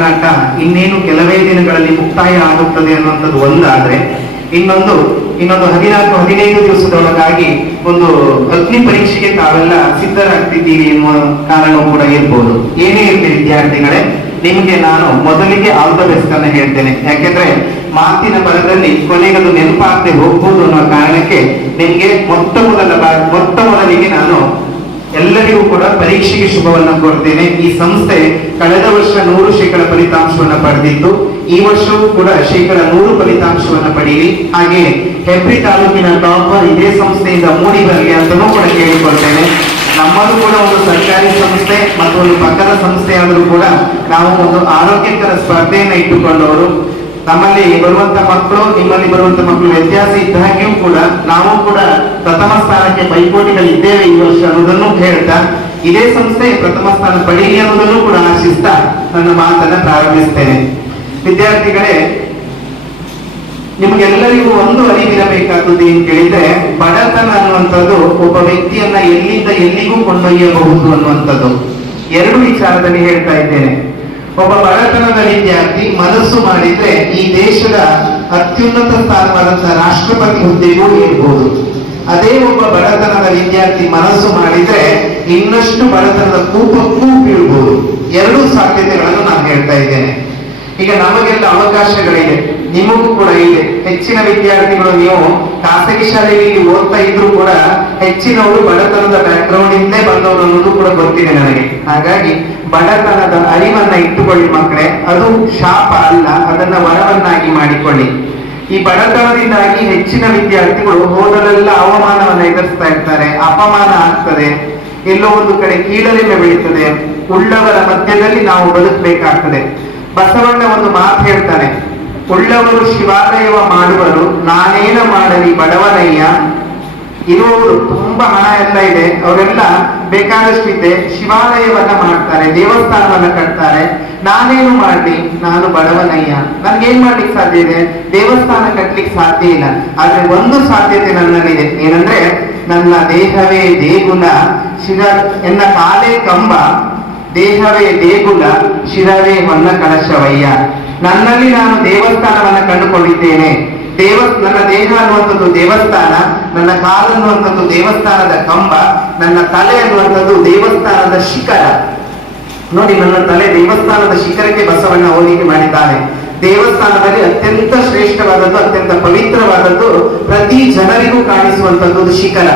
ಒಡನಾಟ ಇನ್ನೇನು ಕೆಲವೇ ದಿನಗಳಲ್ಲಿ ಮುಕ್ತಾಯ ಆಗುತ್ತದೆ ಅನ್ನುವಂಥದ್ದು ಒಂದಾದ್ರೆ, ಇನ್ನೊಂದು ಇನ್ನೊಂದು ಹದಿನಾಲ್ಕು, ಹದಿನೈದು ದಿವಸದೊಳಗಾಗಿ ಒಂದು ಅಗ್ನಿ ಪರೀಕ್ಷೆಗೆ ತಾವೆಲ್ಲ ಸಿದ್ಧರಾಗ್ತಿದ್ದೀವಿ ಎನ್ನುವ ಕಾರಣ ಕೂಡ ಇರ್ಬೋದು. ಏನೇ ಇರಲಿ ವಿದ್ಯಾರ್ಥಿಗಳೇ, ನಿಮಗೆ ನಾನು ಮೊದಲಿಗೆ ಆಲ್ ದ ಬೆಸ್ಟ್ ಅನ್ನ ಹೇಳ್ತೇನೆ. ಯಾಕೆಂದ್ರೆ, ಮಾತಿನ ಬಲದಲ್ಲಿ ಕೊನೆಗದು ನೆನಪಾಗದೆ ಹೋಗ್ಬೋದು ಅನ್ನೋ ಕಾರಣಕ್ಕೆ ನಿಮಗೆ ಮೊತ್ತ ಮೊದಲ ಮೊತ್ತ ಮೊದಲಿಗೆ ನಾನು ಎಲ್ಲರಿಗೂ ಕೂಡ ಪರೀಕ್ಷೆಗೆ ಶುಭವನ್ನ ಕೋರ್ತೇನೆ. ಈ ಸಂಸ್ಥೆ ಕಳೆದ ವರ್ಷ ನೂರು ಶೇಕಡ ಫಲಿತಾಂಶವನ್ನ ಪಡೆದಿದ್ದು ಈ ವರ್ಷವೂ ಕೂಡ ಶೇಕಡ ನೂರು ಫಲಿತಾಂಶವನ್ನ ಪಡೆಯಿರಿ ಹಾಗೆ ಹೆಬ್ರಿ ತಾಲೂಕಿನ ಟಾಪರ್ ಇದೇ ಸಂಸ್ಥೆಯಿಂದ ಮೂಡಿ ಬರಲಿ ಅಂತಲೂ ಕೂಡ ಕೇಳಿಕೊಳ್ತೇನೆ. ನಮ್ಮದು ಕೂಡ ಒಂದು ಸರ್ಕಾರಿ ಸಂಸ್ಥೆ ಮತ್ತು ಒಂದು ಪಕ್ಕದ ಸಂಸ್ಥೆ ಆದರೂ ಕೂಡ ನಾವು ಒಂದು ಆರೋಗ್ಯಕರ ಸ್ಪರ್ಧೆಯನ್ನು ಇಟ್ಟುಕೊಂಡವರು. ನಮ್ಮಲ್ಲಿ ಬರುವಂತ ಮಕ್ಕಳು, ನಿಮ್ಮಲ್ಲಿ ಬರುವಂತ ಮಕ್ಕಳು ವ್ಯತ್ಯಾಸ ಇದ್ದಾಗ್ಯೂ ಕೂಡ ನಾವು ಕೂಡ ಪ್ರಥಮ ಸ್ಥಾನಕ್ಕೆ ಪೈಪೋಟಿಗಳಿದ್ದೇವೆ ಈ ವರ್ಷ ಅನ್ನೋದನ್ನು ಹೇಳ್ತಾ, ಇದೇ ಸಂಸ್ಥೆ ಪ್ರಥಮ ಸ್ಥಾನ ಪಡೆಯಲಿ ಅನ್ನೋದನ್ನು ಕೂಡ ಆಶಿಸ್ತಾ ನನ್ನ ಮಾತನ್ನ ಪ್ರಾರಂಭಿಸ್ತೇನೆ. ವಿದ್ಯಾರ್ಥಿಗಳೇ, ನಿಮ್ಗೆಲ್ಲರಿಗೂ ಒಂದು ಅರಿವಿರಬೇಕಾದದ್ದು ಏನ್ ಕೇಳಿದ್ರೆ, ಬಡತನ ಅನ್ನುವಂಥದ್ದು ಒಬ್ಬ ವ್ಯಕ್ತಿಯನ್ನ ಎಲ್ಲಿಂದ ಎಲ್ಲಿಗೂ ಕೊಂಡೊಯ್ಯಬಹುದು ಅನ್ನುವಂಥದ್ದು. ಎರಡು ವಿಚಾರದಲ್ಲಿ ಹೇಳ್ತಾ ಇದ್ದೇನೆ. ಒಬ್ಬ ಬಡತನದ ವಿದ್ಯಾರ್ಥಿ ಮನಸ್ಸು ಮಾಡಿದ್ರೆ ಈ ದೇಶದ ಅತ್ಯುನ್ನತ ಸ್ಥಾನವಾದಂತಹ ರಾಷ್ಟ್ರಪತಿ ಹುದ್ದೆಗೂ ಇರ್ಬೋದು ಅದೇ ಒಬ್ಬ ಬಡತನದ ವಿದ್ಯಾರ್ಥಿ ಮನಸ್ಸು ಮಾಡಿದ್ರೆ ಇನ್ನಷ್ಟು ಬಡತನದ ಕೂಪಕ್ಕೂ ಬೀಳ್ಬೋದು. ಎರಡೂ ಸಾಧ್ಯತೆಗಳನ್ನು ನಾನು ಹೇಳ್ತಾ ಇದ್ದೇನೆ. ಈಗ ನಮಗೆಲ್ಲ ಅವಕಾಶಗಳಿದೆ ನಿಮಗೂ ಕೂಡ ಇದೆ. ಹೆಚ್ಚಿನ ವಿದ್ಯಾರ್ಥಿಗಳು ನೀವು ಖಾಸಗಿ ಶಾಲೆಯಲ್ಲಿ ಓದ್ತಾ ಇದ್ರು ಕೂಡ ಹೆಚ್ಚಿನವರು ಬಡತನದ ಬ್ಯಾಕ್ಗ್ರೌಂಡ್ ಇಂದೇ ಬಂದವರು ಅನ್ನೋದು ಕೂಡ ಗೊತ್ತಿದೆ ನನಗೆ. ಹಾಗಾಗಿ ಬಡತನದ ಅರಿವನ್ನ ಇಟ್ಟುಕೊಳ್ಳಿ ಮಕ್ಕಳೇ. ಅದು ಶಾಪ ಅಲ್ಲ, ಅದನ್ನ ವರವನ್ನಾಗಿ ಮಾಡಿಕೊಳ್ಳಿ. ಈ ಬಡತನದಿಂದಾಗಿ ಹೆಚ್ಚಿನ ವಿದ್ಯಾರ್ಥಿಗಳು ಹೋದಲೆಲ್ಲ ಅವಮಾನವನ್ನ ಎದುರಿಸ್ತಾ ಇರ್ತಾರೆ, ಅಪಮಾನ ಆಗ್ತದೆ. ಎಲ್ಲೋ ಒಂದು ಕಡೆ ಕೀಳರಿಮೆ ಬೆಳೀತದೆ. ಉಳ್ಳವರ ಮಧ್ಯದಲ್ಲಿ ನಾವು ಬದುಕಬೇಕಾಗ್ತದೆ. ಬಸವಣ್ಣ ಒಂದು ಮಾತು ಹೇಳ್ತಾನೆ ಉಳ್ಳವರು ಶಿವಾಲಯವ ಮಾಡುವರು, ನಾನೇನ ಮಾಡಲಿ ಬಡವನಯ್ಯ? ಇರುವವರು ತುಂಬಾ ಹಣ ಎಲ್ಲ ಇದೆ, ಅವರೆಲ್ಲ ಬೇಕಾದಷ್ಟು ಇದೆ, ಶಿವಾಲಯವನ್ನ ಮಾಡ್ತಾರೆ, ದೇವಸ್ಥಾನವನ್ನ ಕಟ್ತಾರೆ. ನಾನೇನು ಮಾಡಲಿ? ನಾನು ಬಡವನಯ್ಯ. ನನ್ಗೇನ್ ಮಾಡ್ಲಿಕ್ಕೆ ಸಾಧ್ಯ ಇದೆ? ದೇವಸ್ಥಾನ ಕಟ್ಲಿಕ್ಕೆ ಸಾಧ್ಯ ಇಲ್ಲ. ಆದ್ರೆ ಒಂದು ಸಾಧ್ಯತೆ ನನ್ನಲ್ಲಿದೆ. ಏನಂದ್ರೆ, ನನ್ನ ದೇಹವೇ ದೇಗುಲ, ಶಿರ ಎನ್ನ ಕಾಲೇ ಕಂಬ, ದೇಹವೇ ದೇಗುಲ, ಶಿರವೇ ಹೊನ್ನ ಕಳಶವಯ್ಯ. ನನ್ನಲ್ಲಿ ನಾನು ದೇವಸ್ಥಾನವನ್ನು ಕಂಡುಕೊಂಡಿದ್ದೇನೆ. ದೇವ ನನ್ನ ದೇಹ ಅನ್ನುವಂಥದ್ದು ದೇವಸ್ಥಾನ, ನನ್ನ ಕಾಲು ಅನ್ನುವಂಥದ್ದು ದೇವಸ್ಥಾನದ ಕಂಬ, ನನ್ನ ತಲೆ ಅನ್ನುವಂಥದ್ದು ದೇವಸ್ಥಾನದ ಶಿಖರ. ನೋಡಿ, ನನ್ನ ತಲೆ ದೇವಸ್ಥಾನದ ಶಿಖರಕ್ಕೆ ಬಸವಣ್ಣ ಹೋಲಿಕೆ ಮಾಡಿದ್ದಾನೆ. ದೇವಸ್ಥಾನದಲ್ಲಿ ಅತ್ಯಂತ ಶ್ರೇಷ್ಠವಾದದ್ದು ಅತ್ಯಂತ ಪವಿತ್ರವಾದದ್ದು ಪ್ರತಿ ಜನರಿಗೂ ಕಾಣಿಸುವಂತದ್ದು ಶಿಖರ.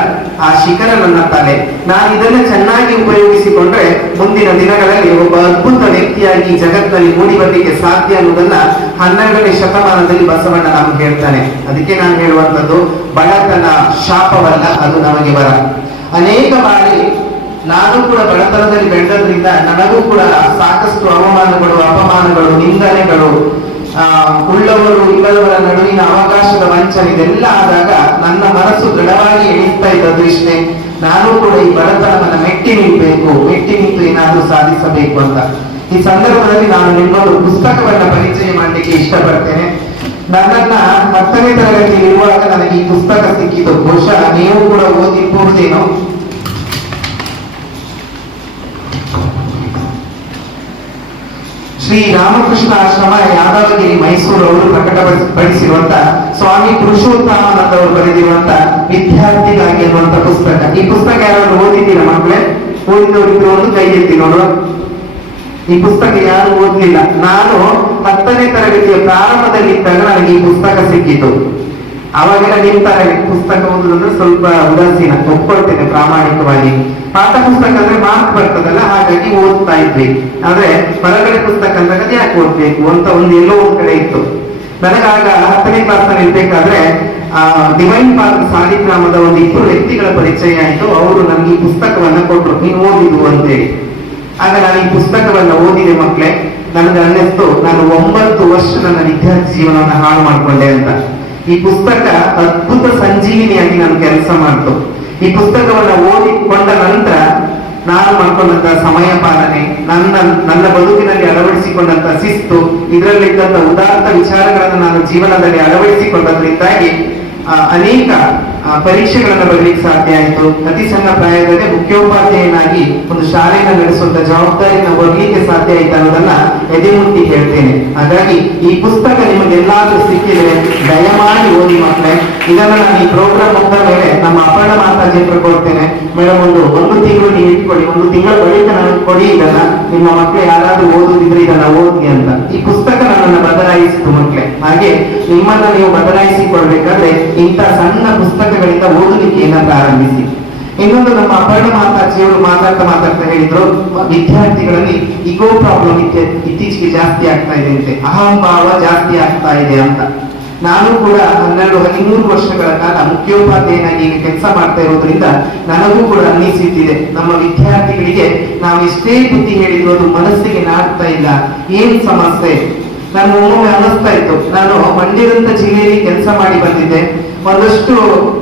ಆ ಶಿಖರ ನನ್ನ ತಲೆ ನಾನು ಇದನ್ನ ಚೆನ್ನಾಗಿ ಉಪಯೋಗಿಸಿಕೊಂಡ್ರೆ ಮುಂದಿನ ದಿನಗಳಲ್ಲಿ ಒಬ್ಬ ಅದ್ಭುತ ವ್ಯಕ್ತಿಯಾಗಿ ಜಗತ್ತಿನಲ್ಲಿ ಮೂಡಿ ಬರಲಿಕ್ಕೆ ಸಾಧ್ಯ ಅನ್ನೋದನ್ನ ಹನ್ನೆರಡನೇ ಶತಮಾನದಲ್ಲಿ ಬಸವಣ್ಣ ನಮ್ಗೆ ಹೇಳ್ತಾನೆ. ಅದಕ್ಕೆ ನಾನು ಹೇಳುವಂತದ್ದು, ಬಡತನ ಶಾಪವಲ್ಲ, ಅದು ನಮಗೆ ಬರ ಅನೇಕ ಬಾರಿ ನಾನು ಕೂಡ ಬಡತನದಲ್ಲಿ ಬೆಳೆದ್ರಿಂದ ನನಗೂ ಕೂಡ ಸಾಕಷ್ಟು ಅವಮಾನಗಳು, ಅಪಮಾನಗಳು, ನಿಂದನೆಗಳು ಉಳ್ಳವರು ಇಲ್ಲದವರ ನಡುವಿನ ಅವಕಾಶದ ವಂಚನೆ ಇದೆಲ್ಲ ಆದಾಗ ನನ್ನ ಮನಸ್ಸು ದೃಢವಾಗಿ ಎಣಿಸ್ತಾ ಇದ್ದದ್ದು ಇಷ್ಟೇ ನಾನು ಕೂಡ ಈ ಬಡತನವನ್ನು ಮೆಟ್ಟಿ ನಿಲ್ಬೇಕು, ಮೆಟ್ಟಿ ನಿಂತು ಏನಾದ್ರೂ ಸಾಧಿಸಬೇಕು ಅಂತ. ಈ ಸಂದರ್ಭದಲ್ಲಿ ನಾನು ನಿಮ್ಮೊಂದು ಪುಸ್ತಕವನ್ನ ಪರಿಚಯ ಮಾಡಲಿಕ್ಕೆ ಇಷ್ಟಪಡ್ತೇನೆ. ನನ್ನನ್ನ ಹತ್ತನೇ ತರಗತಿ ಇರುವಾಗ ನನಗೆ ಈ ಪುಸ್ತಕ ಸಿಕ್ಕಿದ್ದು. ಬಹುಶಃ ನೀವು ಕೂಡ ಓದಿರ್ಬಹುದೇನೋ ಶ್ರೀ ರಾಮಕೃಷ್ಣ ಆಶ್ರಮ ಯಾದವಗಿರಿ ಮೈಸೂರು ಅವರು ಪ್ರಕಟಪಡಿಸಿರುವಂತ ಸ್ವಾಮಿ ಪುರುಷೋತ್ತಮಾನಂದ ಅವರು ಬರೆದಿರುವಂತ ವಿದ್ಯಾರ್ಥಿಗಾಗಿ ಅನ್ನುವಂತ ಪುಸ್ತಕ. ಈ ಪುಸ್ತಕ ಯಾರಾದ್ರೂ ಓದಿದ್ದೀರಾ ಮಕ್ಕಳೇ? ಓದಿದವರಿದ್ರು ಒಂದು ಕೈ ಎತ್ತಿ ನೋಡುವ. ಈ ಪುಸ್ತಕ ಯಾರು ಓದ್ಲಿಲ್ಲ. ನಾನು ಹತ್ತನೇ ತರಗತಿಯ ಪ್ರಾರಂಭದಲ್ಲಿ ಇದ್ದಾಗ ನನಗೆ ಈ ಪುಸ್ತಕ ಸಿಕ್ಕಿತು. ಅವಾಗೆಲ್ಲ ನಿಂತಾರೆ ತರ ಪುಸ್ತಕ ಓದುದಂದ್ರೆ ಸ್ವಲ್ಪ ಉದಾಸೀನ ಒಪ್ಕೊಳ್ತೇನೆ ಪ್ರಾಮಾಣಿಕವಾಗಿ. ಪಾಠ ಪುಸ್ತಕ ಅಂದ್ರೆ ಮಾರ್ಕ್ ಬರ್ತದಲ್ಲ, ಹಾಗಾಗಿ ಓದ್ತಾ ಇದ್ವಿ. ಆದ್ರೆ ಹೊರಗಡೆ ಪುಸ್ತಕ ಅಂದಾಗ ಅದ್ ಯಾಕೆ ಓದ್ಬೇಕು ಅಂತ ಒಂದು ಎಲ್ಲೋ ಒಂದ್ ಕಡೆ ಇತ್ತು. ನನಗಾಗ ಹತ್ತನೇ ಕ್ಲಾಸ್ನಲ್ಲಿ ಇರ್ಬೇಕಾದ್ರೆ, ಆ ಡಿವೈನ್ ಪಾರ್ಕ್ ಸಾಲಿಗ್ರಾಮದ ಒಂದು ಇಬ್ಬರು ವ್ಯಕ್ತಿಗಳ ಪರಿಚಯ ಆಯ್ತು. ಅವರು ನಮ್ಗೆ ಈ ಪುಸ್ತಕವನ್ನ ಕೊಟ್ಟರು ನೀನು ಓದಿದು ಅಂತೇಳಿ. ಆಗ ನಾನು ಈ ಪುಸ್ತಕವನ್ನ ಓದಿದೆ ಮಕ್ಕಳೇ. ನನಗೆ ಅನ್ನಿಸ್ತು, ನಾನು ಒಂಬತ್ತು ವರ್ಷ ನನ್ನ ವಿದ್ಯಾರ್ಥಿ ಜೀವನವನ್ನು ಹಾಳು ಮಾಡ್ಕೊಂಡೆ ಅಂತ. ಈ ಪುಸ್ತಕ ಅದ್ಭುತ ಸಂಜೀವಿನಿಯಾಗಿ ನಾನು ಕೆಲಸ ಮಾಡ್ತು. ಈ ಪುಸ್ತಕವನ್ನ ಓದಿಕೊಂಡ ನಂತರ ನಾನು ಮಾಡ್ಕೊಂಡಂತ ಸಮಯ ಪಾಲನೆ, ನನ್ನ ನನ್ನ ಬದುಕಿನಲ್ಲಿ ಅಳವಡಿಸಿಕೊಂಡಂತ ಶಿಸ್ತು, ಇದರಲ್ಲಿದ್ದಂತ ಉದಾತ್ತ ವಿಚಾರಗಳನ್ನು ನಾನು ಜೀವನದಲ್ಲಿ ಅಳವಡಿಸಿಕೊಂಡದ್ರಿಂದಾಗಿ ಅನೇಕ ಪರೀಕ್ಷೆಗಳನ್ನ ಬರಲಿಕ್ಕೆ ಸಾಧ್ಯ ಆಯಿತು. ಅತಿ ಸಣ್ಣ ಪ್ರಾಯದಲ್ಲಿ ಮುಖ್ಯೋಪಾಧ್ಯಾಯನಾಗಿ ಒಂದು ಶಾಲೆಯನ್ನು ನಡೆಸುವಂತ ಜವಾಬ್ದಾರಿಯನ್ನು ಬರಲಿಕ್ಕೆ ಸಾಧ್ಯ ಆಯ್ತು ಅನ್ನೋದನ್ನ ಎದೆಮುಟ್ಟಿ ಹೇಳ್ತೇನೆ. ಹಾಗಾಗಿ ಈ ಪುಸ್ತಕ ನಿಮಗೆಲ್ಲಾದ್ರೂ ಸಿಕ್ಕಿದೆ ದಯಮಾಡಿ ಓದಿ ಮಕ್ಕಳೇ, ಇದನ್ನ ನಾನು ಈ ಪ್ರೋಗ್ರಾಮ್ ಮುಗ್ದ ಮೇಲೆ ನಮ್ಮ ಅಪರ್ಣ ಮಾತಾಜಿ ಹತ್ರ ಕೊಡ್ತೇನೆ. ಮೇಡಮ್ ಒಂದು ಒಂದು ತಿಂಗಳು ನೀವು ಇಟ್ಕೊಳ್ಳಿ, ಒಂದು ತಿಂಗಳ ಬಳಿಕ ನನಗೆ ಕೊಡಿ ಇದನ್ನ. ನಿಮ್ಮ ಮಕ್ಕಳು ಯಾರಾದ್ರೂ ಓದುದಿದ್ರೆ ಇದನ್ನ ಓದಿ ಅಂತ. ಈ ಪುಸ್ತಕ ನನ್ನನ್ನು ಬದಲಾಯಿಸಿತು ಮಕ್ಕಳೇ. ಹಾಗೆ ನಿಮ್ಮನ್ನ ನೀವು ಬದಲಾಯಿಸಿಕೊಳ್ಬೇಕಾದ್ರೆ ಇಂಥ ಸಣ್ಣ ಪುಸ್ತಕಗಳಿಂದ ಓದಲಿಕ್ಕೆ ಆರಂಭಿಸಿ. ಇನ್ನೊಂದು ನಮ್ಮ ಅಪರ್ಣ ಮಾತಾಜಿಯವರು ಮಾತಾಡ್ತಾ ಮಾತಾಡ್ತಾ ಹೇಳಿದ್ರು, ವಿದ್ಯಾರ್ಥಿಗಳಲ್ಲಿ ಇಗೋ ಪ್ರಾಬ್ಲಮ್ ಇತ್ತೀಚೆಗೆ ಜಾಸ್ತಿ ಆಗ್ತಾ ಇದೆ ಅಂತೆ. ಅಹಂಭಾವ ಜಾಸ್ತಿ ಆಗ್ತಾ ಇದೆ ಅಂತ. ನಾನು ಕೂಡ ಹನ್ನೆರಡು, ಹದಿಮೂರು ವರ್ಷಗಳ ಕಾಲ ಮುಖ್ಯೋಪಾಧ್ಯಾಯನಾಗಿ ಕೆಲಸ ಮಾಡ್ತಾ ಇರೋದ್ರಿಂದ ನನಗೂ ಕೂಡ ಅನ್ನಿಸಿದ್ದಿದೆ. ನಮ್ಮ ವಿದ್ಯಾರ್ಥಿಗಳಿಗೆ ನಾವು ಎಷ್ಟೇ ಬುದ್ಧಿ ಹೇಳಿದ್ರು ಅದು ಮನಸ್ಸಿಗೆ ನಾಡ್ತಾ ಇಲ್ಲ. ಏನ್ ಸಮಸ್ಯೆ? ನಾನು ಅನಿಸ್ತಾ ಇತ್ತು ನಾನು ಮಂಡ್ಯದಂತ ಜಿಲ್ಲೆಯಲ್ಲಿ ಕೆಲಸ ಮಾಡಿ ಬಂದಿದ್ದೆ. ಒಂದಷ್ಟು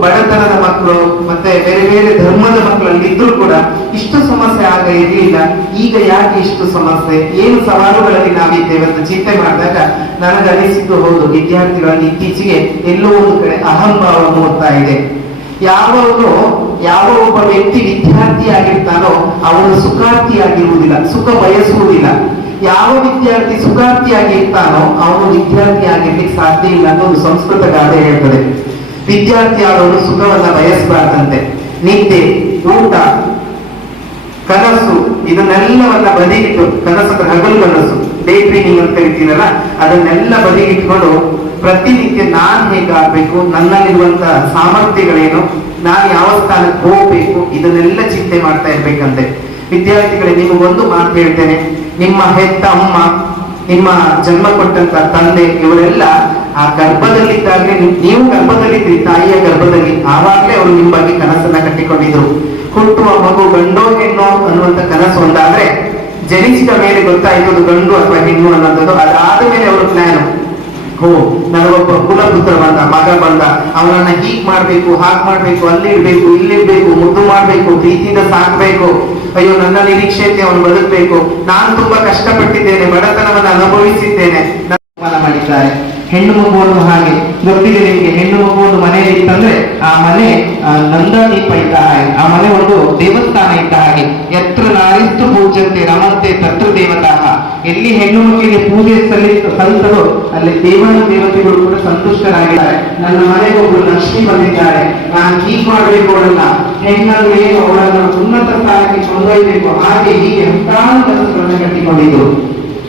ಬಡತನದ ಮಕ್ಕಳು ಮತ್ತೆ ಬೇರೆ ಬೇರೆ ಧರ್ಮದ ಮಕ್ಕಳಲ್ಲಿ ಇದ್ರೂ ಕೂಡ ಇಷ್ಟು ಸಮಸ್ಯೆ ಆಗ ಇರಲಿಲ್ಲ. ಈಗ ಯಾಕೆ ಇಷ್ಟು ಸಮಸ್ಯೆ? ಏನು ಸವಾಲುಗಳಲ್ಲಿ ನಾವಿದ್ದೇವೆ ಅಂತ ಚಿಂತೆ ಮಾಡಿದಾಗ ನನಗೆ ಅನಿಸಿದ್ದು ಹೌದು. ವಿದ್ಯಾರ್ಥಿಗಳಲ್ಲಿ ಇತ್ತೀಚೆಗೆ ಎಲ್ಲೋ ಒಂದು ಕಡೆ ಅಹಂಭಾವ ಮೂಡ್ತಾ ಇದೆ. ಯಾವನು ಯಾವ ಒಬ್ಬ ವ್ಯಕ್ತಿ ವಿದ್ಯಾರ್ಥಿ ಆಗಿರ್ತಾನೋ ಅವನು ಸುಖಾರ್ಥಿಯಾಗಿರುವುದಿಲ್ಲ, ಸುಖ ಬಯಸುವುದಿಲ್ಲ. ಯಾವ ವಿದ್ಯಾರ್ಥಿ ಸುಖಾರ್ಥಿಯಾಗಿ ಇರ್ತಾನೋ ಅವನು ವಿದ್ಯಾರ್ಥಿ ಆಗಿರ್ಲಿಕ್ಕೆ ಸಾಧ್ಯ ಇಲ್ಲ ಅಂತ ಒಂದು ಸಂಸ್ಕೃತ ಗಾದೆ ಹೇಳ್ತದೆ. ವಿದ್ಯಾರ್ಥಿ ಆದವನು ಸುಖವನ್ನ ಬಯಸಬಾರ್ದಂತೆ. ನಿದ್ದೆ, ಊಟ, ಕನಸು, ಇದನ್ನೆಲ್ಲವನ್ನ ಬದಿಗಿಟ್ಟು, ಕನಸು ಹಗಲು ಕನಸು. ಡೇ ಡ್ರೀಮಿಂಗ್ ಅಂತ ಹೇಳ್ತೀರಲ್ಲ ಅದನ್ನೆಲ್ಲ ಬದಿಗಿಟ್ಕೊಂಡು ಪ್ರತಿನಿತ್ಯ ನಾನ್ ಹೇಗಾಗಬೇಕು ನನ್ನಲ್ಲಿರುವಂತಹ ಸಾಮರ್ಥ್ಯಗಳೇನು, ನಾನು ಯಾವ ಸ್ಥಾನಕ್ಕೆ ಹೋಗ್ಬೇಕು, ಇದನ್ನೆಲ್ಲ ಚಿಂತೆ ಮಾಡ್ತಾ ಇರ್ಬೇಕಂತೆ. ವಿದ್ಯಾರ್ಥಿಗಳೇ ಒಂದು ಮಾತು ಹೇಳ್ತೇನೆ. ನಿಮ್ಮ ಹೆತ್ತ ಅಮ್ಮ, ನಿಮ್ಮ ಜನ್ಮ ಕೊಟ್ಟಂತ ತಂದೆ, ಇವರೆಲ್ಲ ಆ ಗರ್ಭದಲ್ಲಿದ್ದಾಗಲೇ ನೀವು- ನೀವು ಗರ್ಭದಲ್ಲಿದ್ರಿ ತಾಯಿಯ ಗರ್ಭದಲ್ಲಿ. ಆವಾಗಲೇ ಅವರು ನಿಮ್ಮ ಬಗ್ಗೆ ಕನಸನ್ನ ಕಟ್ಟಿಕೊಂಡಿದ್ರು. ಹುಟ್ಟುವ ಮಗು ಗಂಡೋ, ಹೆಣ್ಣೋ ಅನ್ನುವಂತ ಕನಸು ಒಂದಾದ್ರೆ, ಜನಿಸಿದ ಮೇಲೆ ಗೊತ್ತಾಯ್ತು ಗಂಡು ಅಥವಾ ಹೆಣ್ಣು ಅನ್ನೋದು ಅದಾದ ಮೇಲೆ ಅವರು ಪ್ಲಾನ್ ಓ ನನಗೊಬ್ಬ ಕುಲಪುತ್ರ ಬಂದ ಮಗ ಬಂದ ಅವನನ್ನ ಹೀಗ್ ಮಾಡ್ಬೇಕು, ಹಾಗ್ ಮಾಡ್ಬೇಕು, ಅಲ್ಲಿ ಇಡ್ಬೇಕು ಇಲ್ಲಿ ಇಡ್ಬೇಕು ಮುದ್ದು ಮಾಡ್ಬೇಕು, ಪ್ರೀತಿಯಿಂದ ಸಾಕ್ಬೇಕು. ಅಯ್ಯೋ, ನನ್ನ ನಿರೀಕ್ಷೆಯಂತೆ ಅವನು ಬದುಕಬೇಕು. ನಾನು ತುಂಬಾ ಕಷ್ಟಪಟ್ಟಿದ್ದೇನೆ, ಬಡತನವನ್ನು ಅನುಭವಿಸಿದ್ದೇನೆ. ಮಾಡಿದ್ದಾರೆ. ಹೆಣ್ಣು ಮಗುವನ್ನು ಹಾಗೆ ಗೊತ್ತಿದೆ ನಿಮಗೆ. ಹೆಣ್ಣು ಮಗು ಒಂದು ಮನೆಯಲ್ಲಿ ಇತ್ತಂದ್ರೆ ಆ ಮನೆ ನಂದಾದೀಪ ಇದ್ದ ಹಾಗೆ, ಆ ಮನೆ ಒಂದು ದೇವಸ್ಥಾನ ಇದ್ದ ಹಾಗೆ. ಎತ್ರ ನಾರಿಸ್ತು ಪೂಜಂತೆ ರಮಂತೆ ತತ್ರ ದೇವತಾಹ ಎಲ್ಲಿ ಹೆಣ್ಣು ಮಕ್ಕಳಿಗೆ ಪೂಜೆ ಸಲ್ಲಿ ಸಲ್ಲಿಸಲು ಅಲ್ಲಿ ದೇವನ ದೇವತೆಗಳು ಕೂಡ ಸಂತುಷ್ಟರಾಗಿದ್ದಾರೆ. ನನ್ನ ಮನೆಗೆ ಒಬ್ಬರು ಲಕ್ಷ್ಮಿ ಬಂದಿದ್ದಾರೆ. ನಾನು ಹೀಗೆ ಮಾಡಬೇಕು ಅವಳನ್ನ. ಹೆಣ್ಣನ್ನು ಏನು? ಅವಳನ್ನು ಉನ್ನತ ಸ್ಥಾನಕ್ಕೆ ಕೊಂಡೊಯ್ಯಬೇಕು. ಹಾಗೆ ಹೀಗೆ ಹತ್ತಾರು ಕನಸುಗಳನ್ನು ಕಟ್ಟಿಕೊಂಡಿದ್ರು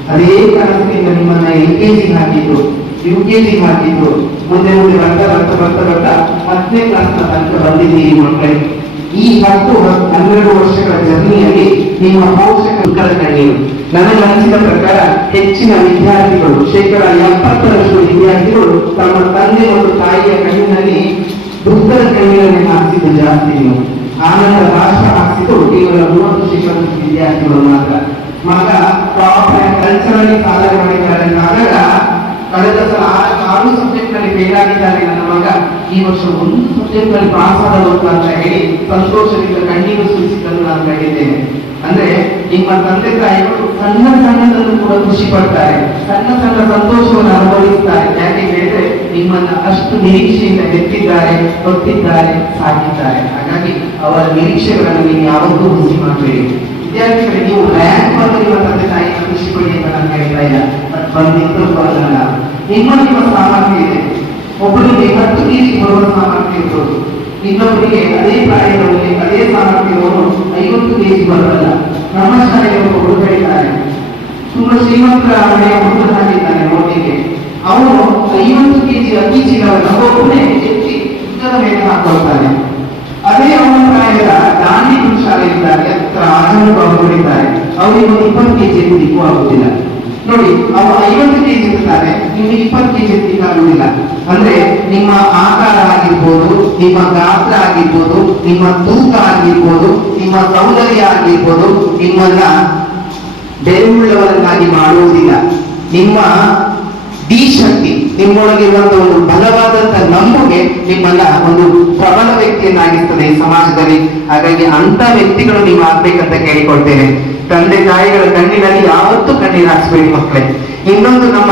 ಅದೇ ಕನಸಿನಿಂದ ನಿಮ್ಮನ್ನ ಎಲ್ ಕೆ ಜಿ ಹಾಕಿದ್ರು ಯು ಕೆ ಜಿ ಹಾಕಿದ್ರು ಮುಂದೆ ಮುಂದೆ ಬರ್ತಾ ಬರ್ತಾ ಬರ್ತಾ ಬರ್ತಾ ಹತ್ತನೇ ಕ್ಲಾಸ್ನ ತನಕ ಬಂದಿದ್ದೀರಿ ಮಕ್ಕಳಿಗೆ ಈ ಹತ್ತು ಹನ್ನೆರಡು ವರ್ಷಗಳ ಜರ್ನಿಯಲ್ಲಿ ನಿಮ್ಮ ಪೋಷಕರ ಕಣ್ಣೀರು ನನಗೆ ಅನಿಸಿದ ಪ್ರಕಾರ ಹೆಚ್ಚಿನ ವಿದ್ಯಾರ್ಥಿಗಳು, ಶೇಕಡ ಎಪ್ಪತ್ತರಷ್ಟು ವಿದ್ಯಾರ್ಥಿಗಳು ತಮ್ಮ ತಂದೆ ಮತ್ತು ತಾಯಿಯ ಕಣ್ಣಿನಲ್ಲಿ ದುಃಖದ ಕಣ್ಣೀರನ್ನು ಹಾಕಿದ್ದು ಜಾಸ್ತಿ ನೀವು ಆನಂದ ರಾಷ್ಟ್ರ ಹಾಕಿದ್ದು ಕೇವಲ ಮೂವತ್ತು ಶೇಕಡ ವಿದ್ಯಾರ್ಥಿಗಳು ಮಾತ್ರ. ಮಗ ಟಾಪ್ ಕಲ್ಚರಲಿ ಸಾಧನೆ ಮಾಡಿದ್ದಾರೆ ಕಳೆದ ಸಲ ಆರು ಸಬ್ಜೆಕ್ಟ್ನಲ್ಲಿ ಫೇಲ್ ಆಗಿದ್ದಾರೆ ನನ್ನ ಮಗ. ಈ ವರ್ಷ ಒಂದು ಸಬ್ಜೆಕ್ಟ್ ಪಾಸ್ ಆಗಬೇಕು ಅಂತ ಹೇಳಿ ಸಂತೋಷದಿಂದ ಕಣ್ಣೀರು ಸುರಿಸಿದ್ದನ್ನು ನಾನು ಕಂಡಿದ್ದೇನೆ ಅಂದ್ರೆ ನಿಮ್ಮ ತಂದೆ ತಾಯಿಗಳು ಸಣ್ಣ ಸಣ್ಣದನ್ನು ಕೂಡ ಖುಷಿ ಪಡ್ತಾರೆ. ಸಣ್ಣ ಸಣ್ಣ ಸಂತೋಷವನ್ನು ಅನುಭವಿಸ್ತಾರೆ. ಯಾಕೆ ಹೇಳಿದ್ರೆ ನಿಮ್ಮನ್ನ ಅಷ್ಟು ನಿರೀಕ್ಷೆಯಿಂದ ಎತ್ತಿದ್ದಾರೆ ಹೊತ್ತಿದ್ದಾರೆ ಸಾಕಿದ್ದಾರೆ. ಹಾಗಾಗಿ ಅವರ ನಿರೀಕ್ಷೆಗಳನ್ನು ನೀವು ಯಾವತ್ತೂ ಹುಸಿ ಮಾಡಬೇಡಿ. ವಿದ್ಯಾರ್ಥಿಗಳಿಗೆ ನೀವು ರ್ಯಾಂಕ್ ಬಂದು ನಿಮ್ಮ ತಂದೆ ತಾಯಿಯನ್ನು ಖುಷಿ ಪಡಿ ಅಂತ ನಾನು ಹೇಳ್ತಾ ಇಲ್ಲ. ಬಂದಿದ್ದು ನಿಮ್ಮ ನಿಮ್ಮ ಸಾಮರ್ಥ್ಯ ಇದೆ. ಒಬ್ಬರಿಗೆ ಹತ್ತು ಕೆಜಿ ಬರುವ ಸಾಮರ್ಥ್ಯ ಇರ್ಬೋದು ಇನ್ನೊಬ್ಬರಿಗೆ ಅದೇ ಪ್ರಾಯದವರಿಗೆ ಅದೇ ಸಾಮರ್ಥ್ಯವನ್ನು ಐವತ್ತು ಕೆಜಿ ಬರಲ್ಲ ನಮ್ಮ ಶಾಲೆಗೆ ಒಬ್ಬ ಹುಡುಗ ಇದ್ದಾನೆ ತುಂಬಾ ಶ್ರೀಮಂತರ ಮನೆಯ ಹುಡುಗನಾಗಿದ್ದಾನೆ ನೋಡ್ಲಿಕ್ಕೆ. ಅವನು ಐವತ್ತು ಕೆಜಿ ಅಕ್ಕಿ ಚೀಲವನ್ನು ಒಬ್ಬನೇ ಹೆಚ್ಚಿ ಉದ್ದದ ಮೇಲೆ ಹಾಕೊಳ್ತಾನೆ. ಅದೇ ಅವನ ಪ್ರಾಯದ ದಾಂಡಿ ಶಾಲೆ ಇದ್ದಾರೆ, ಹತ್ರ ಆಜನ್ ಬಾಬುಗಳಿದ್ದಾರೆ ಅವರಿಗೆ ಒಂದು ಇಪ್ಪತ್ತು ಕೆಜಿ ಎತ್ತಿಕ್ಕೂ ಆಗುದಿಲ್ಲ ನೋಡಿ ಅವ ಐವತ್ತು ಕೆಜಿ ಇರ್ತಾರೆ ನಿಮ್ಗೆ ಇಪ್ಪತ್ತು ಕೆಜಿ ಜಿ ಅಂದ್ರೆ ನಿಮ್ಮ ಆಕಾರ ಆಗಿರ್ಬೋದು, ನಿಮ್ಮ ಗಾತ್ರ ಆಗಿರ್ಬೋದು, ನಿಮ್ಮ ತೂಕ ಆಗಿರ್ಬೋದು, ನಿಮ್ಮ ಸೌಂದರ್ಯ ಆಗಿರ್ಬೋದು, ನಿಮ್ಮನ್ನ ಬೆಲೆಯುಳ್ಳವರನ್ನಾಗಿ ಮಾಡುವುದಿಲ್ಲ. ನಿಮ್ಮ ಶಕ್ತಿ ನಿಮ್ಮೊಳಗಿರುವಂತಹ ಒಂದು ಬಲವಾದಂತ ನಂಬುಗೆ ನಿಮ್ಮನ್ನ ಒಂದು ಪ್ರಬಲ ವ್ಯಕ್ತಿಯನ್ನಾಗಿರ್ತದೆ ಈ ಸಮಾಜದಲ್ಲಿ. ಹಾಗಾಗಿ ಅಂತ ವ್ಯಕ್ತಿಗಳು ನೀವು ಆಗ್ಬೇಕಂತ ಕೇಳಿಕೊಳ್ತೇನೆ. ತಂದೆ ತಾಯಿಗಳ ಕಣ್ಣಿನಲ್ಲಿ ಯಾವತ್ತೂ ಕಣ್ಣೀರು ಹಾಕ್ಸ್ಬೇಡಿ ಮಕ್ಕಳೇ. ಇನ್ನೊಂದು ನಮ್ಮ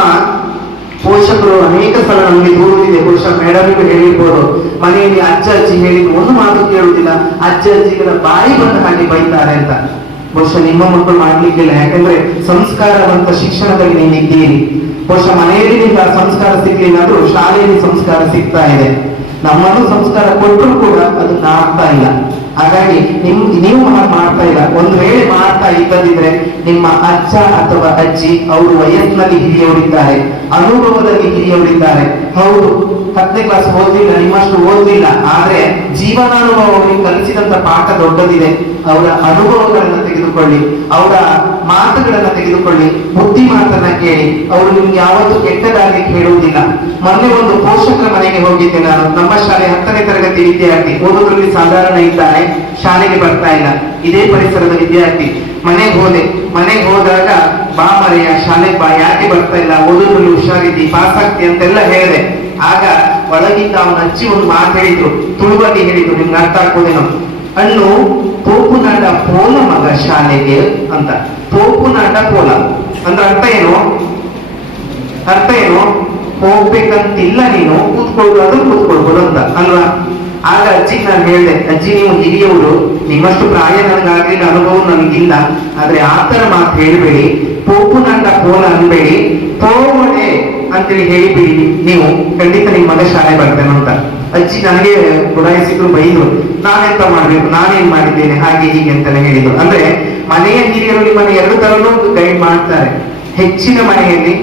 ಪೋಷಕರು ಅನೇಕ ಸಲ ನಮಗೆ ದೂರುತ್ತಿದೆ ಬಹುಶಃ ಮೇಡಮಿಗೂ ಹೇಳಿರ್ಬೋದು, ಮನೆಯಲ್ಲಿ ಅಜ್ಜ ಅಜ್ಜಿ ಹೇಳಿ ಒಂದು ಮಾತು ಕೇಳುವುದಿಲ್ಲ. ಅಜ್ಜ ಅಜ್ಜಿಗಳ ಬಾಯಿ ಬಂದ ಹಾಗೆ ಬೈತಾರೆ ಅಂತ. ಬಹುಶಃ ನಿಮ್ಮ ಮಕ್ಕಳು ಮಾಡ್ಲಿಕ್ಕಿಲ್ಲ. ಯಾಕಂದ್ರೆ ಸಂಸ್ಕಾರವಂತ ಶಿಕ್ಷಣದಲ್ಲಿ ನೀನಿದ್ದೀರಿ ಬಹುಶಃ ಮನೆಯಲ್ಲಿ ನಿಮ್ಗೆ ಆ ಸಂಸ್ಕಾರ ಸಿಗ್ಲಿಲ್ಲಾದ್ರೂ ಶಾಲೆಯಲ್ಲಿ ಸಂಸ್ಕಾರ ಸಿಗ್ತಾ ಇದೆ. ನಮ್ಮನ್ನು ಸಂಸ್ಕಾರ ಕೊಟ್ಟರು ಕೂಡ ಅದು ಆಗ್ತಾ ಇಲ್ಲ. ಹಾಗಾಗಿ ನಿಮ್, ನೀವು ಮಾಡ್ತಾ ಇಲ್ಲ ಒಂದು ವೇಳೆ ಮಾಡ್ತಾ ಇಲ್ಲದಿದ್ರೆ ನಿಮ್ಮ ಅಜ್ಜ ಅಥವಾ ಅಜ್ಜಿ ಅವರು ವಯಸ್ಸಿನಲ್ಲಿ ಹಿರಿಯವರಿದ್ದಾರೆ, ಅನುಭವದಲ್ಲಿ ಹಿರಿಯವರಿದ್ದಾರೆ. ಹೌದು, ಹತ್ತನೇ ಕ್ಲಾಸ್ ಓದಿಲ್ಲ ನಿಮ್ಮಷ್ಟು ಓದಿಲ್ಲ ಆದ್ರೆ ಜೀವನಾನುಭವ ಅವರಿಗೆ ಕಲಿಸಿದಂತ ಪಾಠ ದೊಡ್ಡದಿದೆ. ಅವರ ಅನುಭವಗಳನ್ನ ತೆಗೆದುಕೊಳ್ಳಿ. ಅವರ ಮಾತುಗಳನ್ನ ತೆಗೆದುಕೊಳ್ಳಿ, ಬುದ್ಧಿ ಮಾತನ್ನ ಕೇಳಿ. ಅವರು ನಿಮ್ಗೆ ಯಾವತ್ತೂ ಕೆಟ್ಟದಾಗಿ ಹೇಳುವುದಿಲ್ಲ. ಮೊನ್ನೆ ಒಂದು ಪೋಷಕರ ಮನೆಗೆ ಹೋಗಿದ್ದೆ ನಾನು. ನಮ್ಮ ಶಾಲೆ ಹತ್ತನೇ ತರಗತಿ ವಿದ್ಯಾರ್ಥಿ. ಓದೋದ್ರಲ್ಲಿ ಸಾಧಾರಣ ಇದ್ದಾನೆ ಶಾಲೆಗೆ ಬರ್ತಾ ಇಲ್ಲ. ಇದೇ ಪರಿಸರದ ವಿದ್ಯಾರ್ಥಿ. ಮನೆಗೆ ಹೋದೆ. ಮನೆಗೆ ಹೋದಾಗ, ಬಾ ಮರೆಯ ಶಾಲೆ ಬಾ. ಯಾಕೆ ಬರ್ತಾ ಇಲ್ಲ? ಓದೋದ್ರಲ್ಲಿ ಹುಷಾರಿದ್ದಿ ಪಾಸ್ ಆಗ್ತಿ ಅಂತೆಲ್ಲ ಹೇಳಿದೆ. ಆಗ ಒಳಗಿಂದ ಅವನ ಅಜ್ಜಿ ಒಂದು ಮಾತು ಹೇಳಿದ್ರು. ತುಳುವಲ್ಲಿ ಹೇಳಿದ್ರು. ನಿಮ್ಗೆ ಅರ್ಥ ಆಗ್ಬೋದೇನೋ? ಅಣ್ಣು ತೋಪುನಾಡ ಪೋಲ ಮಗ ಶಾಲೆಗೆ ಅಂತ. ತೋಪುನಾಡ ಪೋಲ. ಅಂದ್ರೆ ಅರ್ಥ ಏನು? ಅರ್ಥ ಏನು? ಹೋಗ್ಬೇಕಂತಿಲ್ಲ ನೀನು ಕೂತ್ಕೊಳ್ಬೋದು ಕೂತ್ಕೊಳ್ಬೋದು ಅಂತ, ಅಲ್ವಾ? ಆಗ ಅಜ್ಜಿ, ನಾನು ಹೇಳಿದೆ, ಅಜ್ಜಿ, ನೀವು ಹಿರಿಯವರು, ನಿಮ್ಮಷ್ಟು ಪ್ರಾಯ ನನಗಾಗ್ಲಿಲ್ಲ ಅನುಭವ ನನಗಿಲ್ಲ ಆದ್ರೆ ಆತರ ಮಾತು ಹೇಳಬೇಡಿ. ಪೋಪು ನನ್ನ ಕೋಲ ಅನ್ಬೇಡಿ. ತೋಮಣೆ ಅಂತೇಳಿ ಹೇಳಿಬಿಡಿ. ನೀವು ಖಂಡಿತ ನಿಮ್ಮ ಮಗ ಶಾಲೆ ಬರ್ತೇನೆ ಅಂತ. ಅಜ್ಜಿ, ನನಗೆ ಗುಣಾಯಿಸಿದ್ರು ಬೈದ್ರು ನಾನೆಂತ ಮಾಡ್ಬೇಕು ನಾನೇನ್ ಮಾಡಿದ್ದೇನೆ, ಹಾಗೆ ಹೀಗೆ ಅಂತಾನೆ ಹೇಳಿದ್ರು. ಅಂದ್ರೆ ಮನೆಯ ಹಿರಿಯರು ನಿಮ್ಮನ್ನು ಎರಡು ತರನೂ ಗೈಡ್ ಮಾಡ್ತಾರೆ. ಹೆಚ್ಚಿನ ಮನೆಯಲ್ಲಿ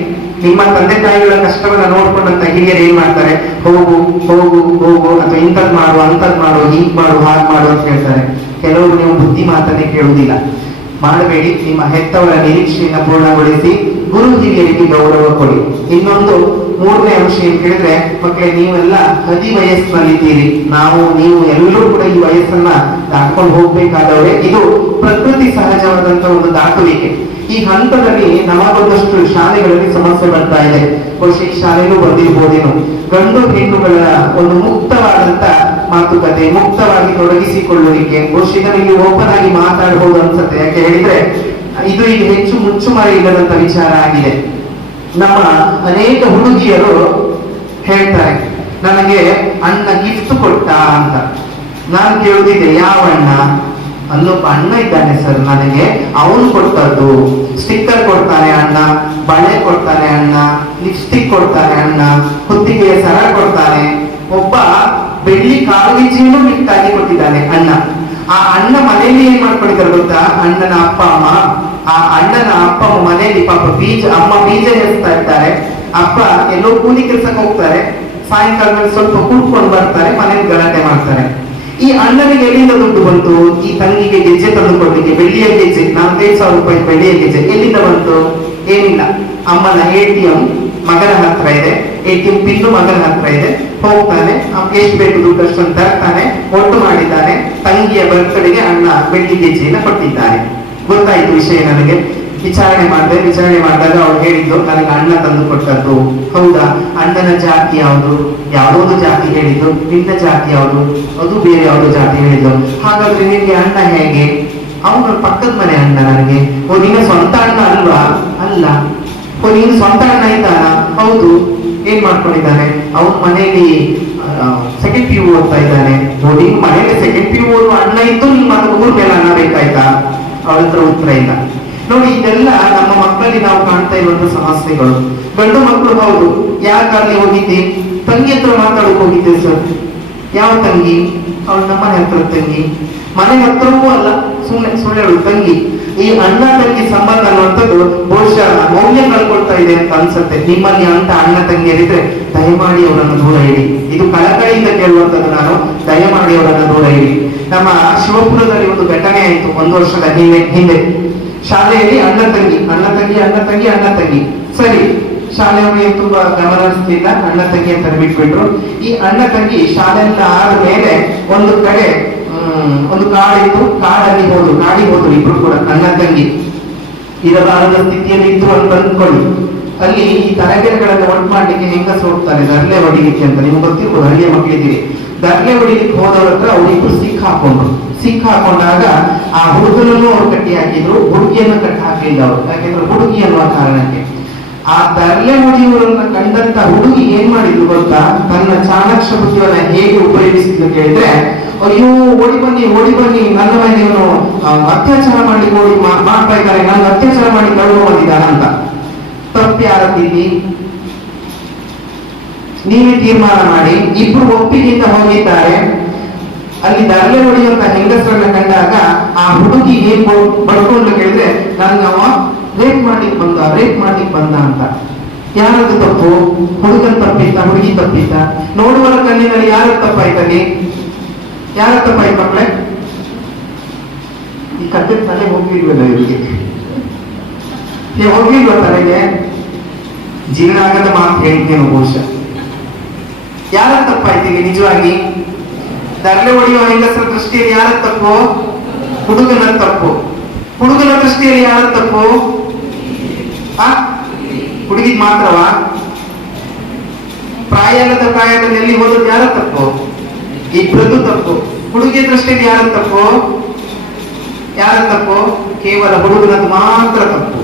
ನಿಮ್ಮ ತಂದೆ ತಾಯಿಗಳ ಕಷ್ಟವನ್ನ ನೋಡ್ಕೊಂಡಂತ ಹಿರಿಯರು ಏನ್ ಮಾಡ್ತಾರೆ? ಹೋಗು ಹೋಗು ಹೋಗು, ಅಥವಾ ಇಂಥದ್ ಮಾಡು, ಅಂತದ್ ಮಾಡು, ಹೀಗ್ ಮಾಡು, ಹಾಗ್ ಮಾಡು ಅಂತ ಹೇಳ್ತಾರೆ. ಕೆಲವರು ನೀವು ಬುದ್ಧಿ ಮಾತನ್ನೇ ಕೇಳುವುದಿಲ್ಲ. ಮಾಡಬೇಡಿ, ನಿಮ್ಮ ಹೆತ್ತವರ ನಿರೀಕ್ಷೆಯನ್ನ ಪೂರ್ಣಗೊಳಿಸಿ ಗುರು ಹಿರಿಯರಿಗೆ ಗೌರವ ಕೊಡಿ. ಇನ್ನೊಂದು ಮೂರನೇ ಅಂಶ ಏನ್ ಕೇಳಿದ್ರೆ, ಮಕ್ಕಳೇ, ನೀವೆಲ್ಲ ಹದಿ ವಯಸ್ಸಲ್ಲಿದ್ದೀರಿ. ನಾವು, ನೀವು ಎಲ್ಲರೂ ಕೂಡ ಈ ವಯಸ್ಸನ್ನ ದಾಟ್ಕೊಂಡು ಹೋಗ್ಬೇಕಾದವ್ರೆ. ಇದು ಪ್ರಕೃತಿ ಸಹಜವಾದಂತ ಒಂದು ದಾಟುವಿಕೆ. ಈ ಹಂತದಲ್ಲಿ ನಮಗೊಂದಷ್ಟು ಶಾಲೆಗಳಲ್ಲಿ ಸಮಸ್ಯೆ ಬರ್ತಾ ಇದೆ. ಬಹುಶಃ ಈ ಶಾಲೆಗೂ ಬಂದಿರ್ಬೋದೇನು. ಗಂಡು ಹೆಣ್ಣುಗಳ ಒಂದು ಮುಕ್ತವಾದಂತ ಮಾತುಕತೆ, ಮುಕ್ತವಾಗಿ ತೊಡಗಿಸಿಕೊಳ್ಳುವಿಕೆ. ಬಹುಶಃ ಇದನ್ನು ಓಪನ್ ಆಗಿ ಮಾತಾಡಬಹುದು ಅನ್ಸುತ್ತೆ. ಯಾಕೆ ಹೇಳಿದ್ರೆ, ಇದು ಈಗ ಹೆಚ್ಚು ಮುಚ್ಚುಮರೆ ಇಲ್ಲದಂತ ವಿಚಾರ ಆಗಿದೆ. ನಮ್ಮ ಅನೇಕ ಹುಡುಗಿಯರು ಹೇಳ್ತಾರೆ, ನನಗೆ ಅಣ್ಣ ಗಿಫ್ಟ್ ಕೊಟ್ಟ ಅಂತ. ನಾನು ಕೇಳಿದ್ದೆ ಯಾವ ಅಣ್ಣ? ಅಲ್ಲೊಬ್ಬ ಅಣ್ಣ ಇದ್ದಾನೆ ಸರ್, ನನಗೆ ಅವನು ಕೊಡ್ತದ್ದು ಸ್ಟಿಕ್ಕರ್ ಕೊಡ್ತಾನೆ ಅಣ್ಣ, ಬಳೆ ಕೊಡ್ತಾನೆ ಅಣ್ಣ ಲಿಪ್ಸ್ಟಿಕ್ ಕೊಡ್ತಾನೆ ಅಣ್ಣ ಹೊತ್ತಿಗೆ ಸರ ಕೊಡ್ತಾನೆ ಒಬ್ಬ ಬೆಳ್ಳಿ ಕಾಲುಗೆಜ್ಜೆಯನ್ನು ಗಿಫ್ಟ್ ಆಗಿ ಕೊಟ್ಟಿದ್ದಾನೆ ಅಣ್ಣ. ಆ ಅಣ್ಣ ಮನೆಯಲ್ಲಿ ಏನ್ ಮಾಡ್ಕೊಂಡಿದ್ದಾರೆ ಗೊತ್ತಾ? ಅಣ್ಣನ ಅಪ್ಪ, ಅಮ್ಮ. ಆ ಅಣ್ಣನ ಅಪ್ಪ ಅಮ್ಮ ಮನೆಯಲ್ಲಿ ಪಾಪ ಬೀಜ, ಅಮ್ಮ ಬೀಜ ಹೇಳ್ತಾ ಇರ್ತಾರೆ. ಅಪ್ಪ ಎಲ್ಲೋ ಕೂಲಿ ಕೆಲ್ಸಕ್ಕೆ ಹೋಗ್ತಾರೆ. ಸಾಯಂಕಾಲದಲ್ಲಿ ಸ್ವಲ್ಪ ಕೂತ್ಕೊಂಡು ಬರ್ತಾರೆ, ಮನೇಲಿ ಗಲಾಟೆ ಮಾಡ್ತಾರೆ. ಈ ಅಣ್ಣನಿಗೆ ಎಲ್ಲಿಂದ ದುಡ್ಡು ಬಂತು? ಈ ತಂಗಿಗೆ ಗೆಜ್ಜೆ ತಂದು ಕೊಡ್ಲಿಕ್ಕೆ ಬೆಳ್ಳಿಯ ಗೆಜ್ಜೆ, ನಾಲ್ಕೈದು ಸಾವಿರ ರೂಪಾಯಿ ಬೆಳ್ಳಿಯ ಗೆಜ್ಜೆ, ಎಲ್ಲಿಂದ ಬಂತು? ಏನಿಲ್ಲ. ಅಮ್ಮನ ಎ ಟಿ ಎಂ ಮಗನ ಹತ್ರ ಇದೆ. ಎ ಟಿ ಎಂ ಪಿನ್ನು ಮಗನ ಹತ್ರ ಇದೆ. ಹೋಗ್ತಾನೆ. ಎಷ್ಟು ಬೇಕು ದುಡ್ಡು ಅಷ್ಟನ್ನು ತರ್ತಾನೆ ಒಟ್ಟು ಮಾಡಿದ್ದಾನೆ. ತಂಗಿಯ ಬರ್ತಡೆಗೆ ಅಣ್ಣ ಬೆಳ್ಳಿ ಗೆಜ್ಜೆಯನ್ನು ಕೊಟ್ಟಿದ್ದಾನೆ ಗೊತ್ತಾಯ್ತು ವಿಷಯ ನನಗೆ. ವಿಚಾರಣೆ ಮಾಡಿದೆ, ವಿಚಾರಣೆ ಮಾಡಿದಾಗ ಅವ್ರು ಹೇಳಿದ್ದು, ನನಗೆ ಅಣ್ಣ ತಂದು ಕೊಟ್ಟದ್ದು. ಹೌದಾ? ಅಣ್ಣನ ಜಾತಿ ಯಾವುದು? ಯಾವುದೋ ಜಾತಿ ಹೇಳಿದ್ದು? ನಿನ್ನ ಜಾತಿ ಯಾವುದು? ಅದು ಬೇರೆ ಯಾವುದೋ ಜಾತಿ ಹೇಳಿದ್ದು. ಹಾಗಾದ್ರೆ ನಿನ್ಗೆ ಅಣ್ಣ ಹೇಗೆ? ಅವನು ಪಕ್ಕದ ಮನೆ ಅಣ್ಣ ನನಗೆ. ಓ, ನಿನ್ನ ಸ್ವಂತ ಅಣ್ಣ ಅಲ್ವಾ? ಅಲ್ಲ. ಓ, ನೀನು ಸ್ವಂತ ಅಣ್ಣ ಇದ್ದಾನ? ಹೌದು. ಏನ್ ಮಾಡ್ಕೊಂಡಿದ್ದಾನೆ? ಅವನ ಮನೆಯಲ್ಲಿ ಸೆಕೆಂಡ್ ಪಿ ಯು ಓದ್ತಾ ಇದ್ದಾನೆ. ನೋಡಿ, ಮನೆಯಲ್ಲಿ ಸೆಕೆಂಡ್ ಪಿ ಯು ಓದುವ ಅಣ್ಣ ಇದ್ದು ನಿಮ್ಮ ಊರ್ ಮೇಲೆ ಅಣ್ಣ ಬೇಕಾಯ್ತಾ? ಅವಳ ಹತ್ರ ಉತ್ತರ ಇಲ್ಲ. ನೋಡಿ, ಇದೆಲ್ಲ ನಮ್ಮ ಮಕ್ಕಳಲ್ಲಿ ನಾವು ಕಾಣ್ತಾ ಇರುವಂತ ಸಮಸ್ಯೆಗಳು. ಗಂಡು ಮಕ್ಕಳು ಹೌದು. ಯಾಕಾಗ್ಲಿ ಹೋಗಿದ್ದೆ? ತಂಗಿ ಹತ್ರ ಮಾತಾಡಕ್ ಹೋಗಿದ್ದೆ ಸರ್ ಯಾವ ತಂಗಿ? ಅವಳು ನಮ್ಮನೆ ಹತ್ರ ತಂಗಿ. ಮನೆ ಹತ್ರವೂ ಅಲ್ಲ ಸುಮ್ಮನೆ ಸುಳ್ಳು ತಂಗಿ. ಈ ಅಣ್ಣ ತಂಗಿ ಸಂಬಂಧ ಅನ್ನುವಂಥದ್ದು ಬಹುಶಃ ಮೌಲ್ಯ ಕಳ್ಕೊಳ್ತಾ ಇದೆ ಅಂತ ಅನ್ಸುತ್ತೆ. ನಿಮ್ಮಲ್ಲಿ ಅಂತ ಅಣ್ಣ ತಂಗಿಯರಿದ್ರೆ ದಯಮಾಡಿ ಅವರನ್ನು ದೂರ ಇಡಿ ಇದು ಕಳಕಳಿಯಿಂದ ಕೇಳುವಂಥದ್ದು ನಾನು. ದಯಮಾಡಿ ಅವರನ್ನು ದೂರ ಇಡಿ ನಮ್ಮ ಶಿವಪುರದಲ್ಲಿ ಒಂದು ಘಟನೆ ಆಯಿತು ಒಂದು ವರ್ಷದ ಹಿಂದೆ ಹಿಂದೆ. ಶಾಲೆಯಲ್ಲಿ ಅಣ್ಣ ತಂಗಿ ಅಣ್ಣ ತಂಗಿ ಅಣ್ಣ ತಂಗಿ ಅಣ್ಣ ತಂಗಿ. ಸರಿ ಶಾಲೆಯವರಿಗೆ ತುಂಬಾ ಗಮನ ಹರಿಸಲಿಲ್ಲ? ಅಣ್ಣ ತಂಗಿ ಅಂತ ಬಿಟ್ಬಿಟ್ರು. ಈ ಅಣ್ಣ ತಂಗಿ ಶಾಲೆಯಿಂದ ಆದ ಮೇಲೆ ಒಂದು ಕಡೆ ಒಂದು ಕಾಡಿತ್ತು, ಕಾಡಲ್ಲಿ ಹೋದ್ರು ಕಾಡಿ ಹೋದ್ರು ಇಬ್ರು ಕೂಡ ನನ್ನ ತಂಗಿ ಇರಬಾರದ ಸ್ಥಿತಿಯಲ್ಲಿ ಇದ್ರು ಅಂತ ಅಂದ್ಕೊಳ್ಳಿ ಅಲ್ಲಿ ಈ ತರಗೆರೆಗಳನ್ನು ಒಟ್ಟು ಮಾಡ್ಲಿಕ್ಕೆ ಹೆಂಗಸ ಹೋಗ್ತಾರೆ? ದರ್ಲೆ ಹೊಡಿಲಿಕ್ಕೆ ಅಂತ. ನಿಮ್ಗೆ ಗೊತ್ತಿರ್ಬೋದು, ಹಳ್ಳಿಯ ಮಕ್ಕಳಿದ್ದೀರಿ. ದರ್ಲೆ ಹೊಡಿಲಿಕ್ಕೆ ಹೋದವ್ರ ಹತ್ರ ಅವರಿಬ್ರು ಸಿಕ್ ಹಾಕೊಂಡ್ರು. ಸಿಕ್ ಹಾಕೊಂಡಾಗ ಆ ಹುಡುಗನನ್ನು ಅವ್ರು ಕಟ್ಟಿ ಹಾಕಿದ್ರು, ಹುಡುಗಿಯನ್ನು ಕಟ್ಟಿ ಹಾಕಲಿಲ್ಲ ಅವರು. ಯಾಕೆಂದ್ರೆ ಹುಡುಗಿ ಅನ್ನುವ ಕಾರಣಕ್ಕೆ. ಆ ತರಲೆ ಹೊಡೆಯುವರನ್ನ ಕಂಡಂತ ಹುಡುಗಿ ಏನ್ ಮಾಡಿದ್ರು ಗೊತ್ತಾ? ತನ್ನ ಚಾಣಕ್ಷ ಬುದ್ಧಿಯನ್ನ ಹೇಗೆ ಉಪಯೋಗಿಸಿದ್ರು ಕೇಳಿದ್ರೆ ಅಯ್ಯೋ, ಓಡಿ ಬನ್ನಿ ಓಡಿ ಬನ್ನಿ, ನನ್ನ ಮೇಲೆ ಇವನು ಅತ್ಯಾಚಾರ ಮಾಡಿ ಓಡಿ ಮಾಡ್ತಾ ಇದ್ದಾರೆ ನನ್ನ ಅತ್ಯಾಚಾರ ಮಾಡಿ ಕಳ್ಳು ಬಂದಿದ್ದಾನ ಅಂತ. ತಪ್ಪಿ ಯಾರದ್ದೀವಿ ನೀವೇ ತೀರ್ಮಾನ ಮಾಡಿ, ಇಬ್ರು ಒಪ್ಪಿಗೆಯಿಂದ ಹೋಗಿದ್ದಾರೆ. ಅಲ್ಲಿ ದರ್ಲೆ ಹೊಡೆಯುವಂತ ಹೆಂಗಸರನ್ನ ಕಂಡಾಗ ಆ ಹುಡುಗಿ ಏನ್ ಬಡ್- ಬಡ್ಕೊಂಡು ಕೇಳಿದ್ರೆ ನನ್ಗೆ ಅವ ರೇಪ್ ಮಾಡ್ಲಿಕ್ಕೆ ಬಂದ, ರೇಪ್ ಮಾಡಿ ಬಂದ ಅಂತ. ಯಾರದು ತಪ್ಪು? ಹುಡುಗನ್ ತಪ್ಪಿತ್ತ, ಹುಡುಗಿ ತಪ್ಪಿತ್ತ? ನೋಡುವರ ಕಣ್ಣಿನಲ್ಲಿ ಯಾರ ತಪ್ಪಾಯ್ತಲ್ಲಿ? ಯಾರ ತಪ್ಪಾಯ್ತು ಮಕ್ಕಳೇ ಈ ಕತೆ ತಲೆ ಹೋಗಿಲ್ವಲ್ಲ ಇವರಿಗೆ? ನೀವು ಹೋಗಿಲ್ವ ತಲೆಗೆ? ಜೀವನ ಆಗದ ಮಾತು ಹೇಳ್ತೇನೆ ಬಹುಶಃ. ಯಾರ ತಪ್ಪಾಯ್ತೀವಿ ನಿಜವಾಗಿ? ತರಲೆ ಹೊಡೆಯುವ ಹೆಂಗಸರ ದೃಷ್ಟಿಯಲ್ಲಿ ಯಾರ ತಪ್ಪು ಹುಡುಗನ ತಪ್ಪು ಹುಡುಗನ ದೃಷ್ಟಿಯಲ್ಲಿ ಯಾರ ತಪ್ಪು ಆ? ಹುಡುಗಿ ಮಾತ್ರವಾ? ಪ್ರಾಯದ ಪ್ರಾಯದಲ್ಲಿ ಎಲ್ಲಿ ಹೋದದ್ದು ಯಾರ ತಪ್ಪು ಇಬ್ಬರದ್ದು ತಪ್ಪು. ಹುಡುಗಿಯ ದೃಷ್ಟಿಯಲ್ಲಿ ಯಾರ ತಪ್ಪು? ಯಾರ ತಪ್ಪು? ಕೇವಲ ಹುಡುಗನದ್ದು ಮಾತ್ರ ತಪ್ಪು.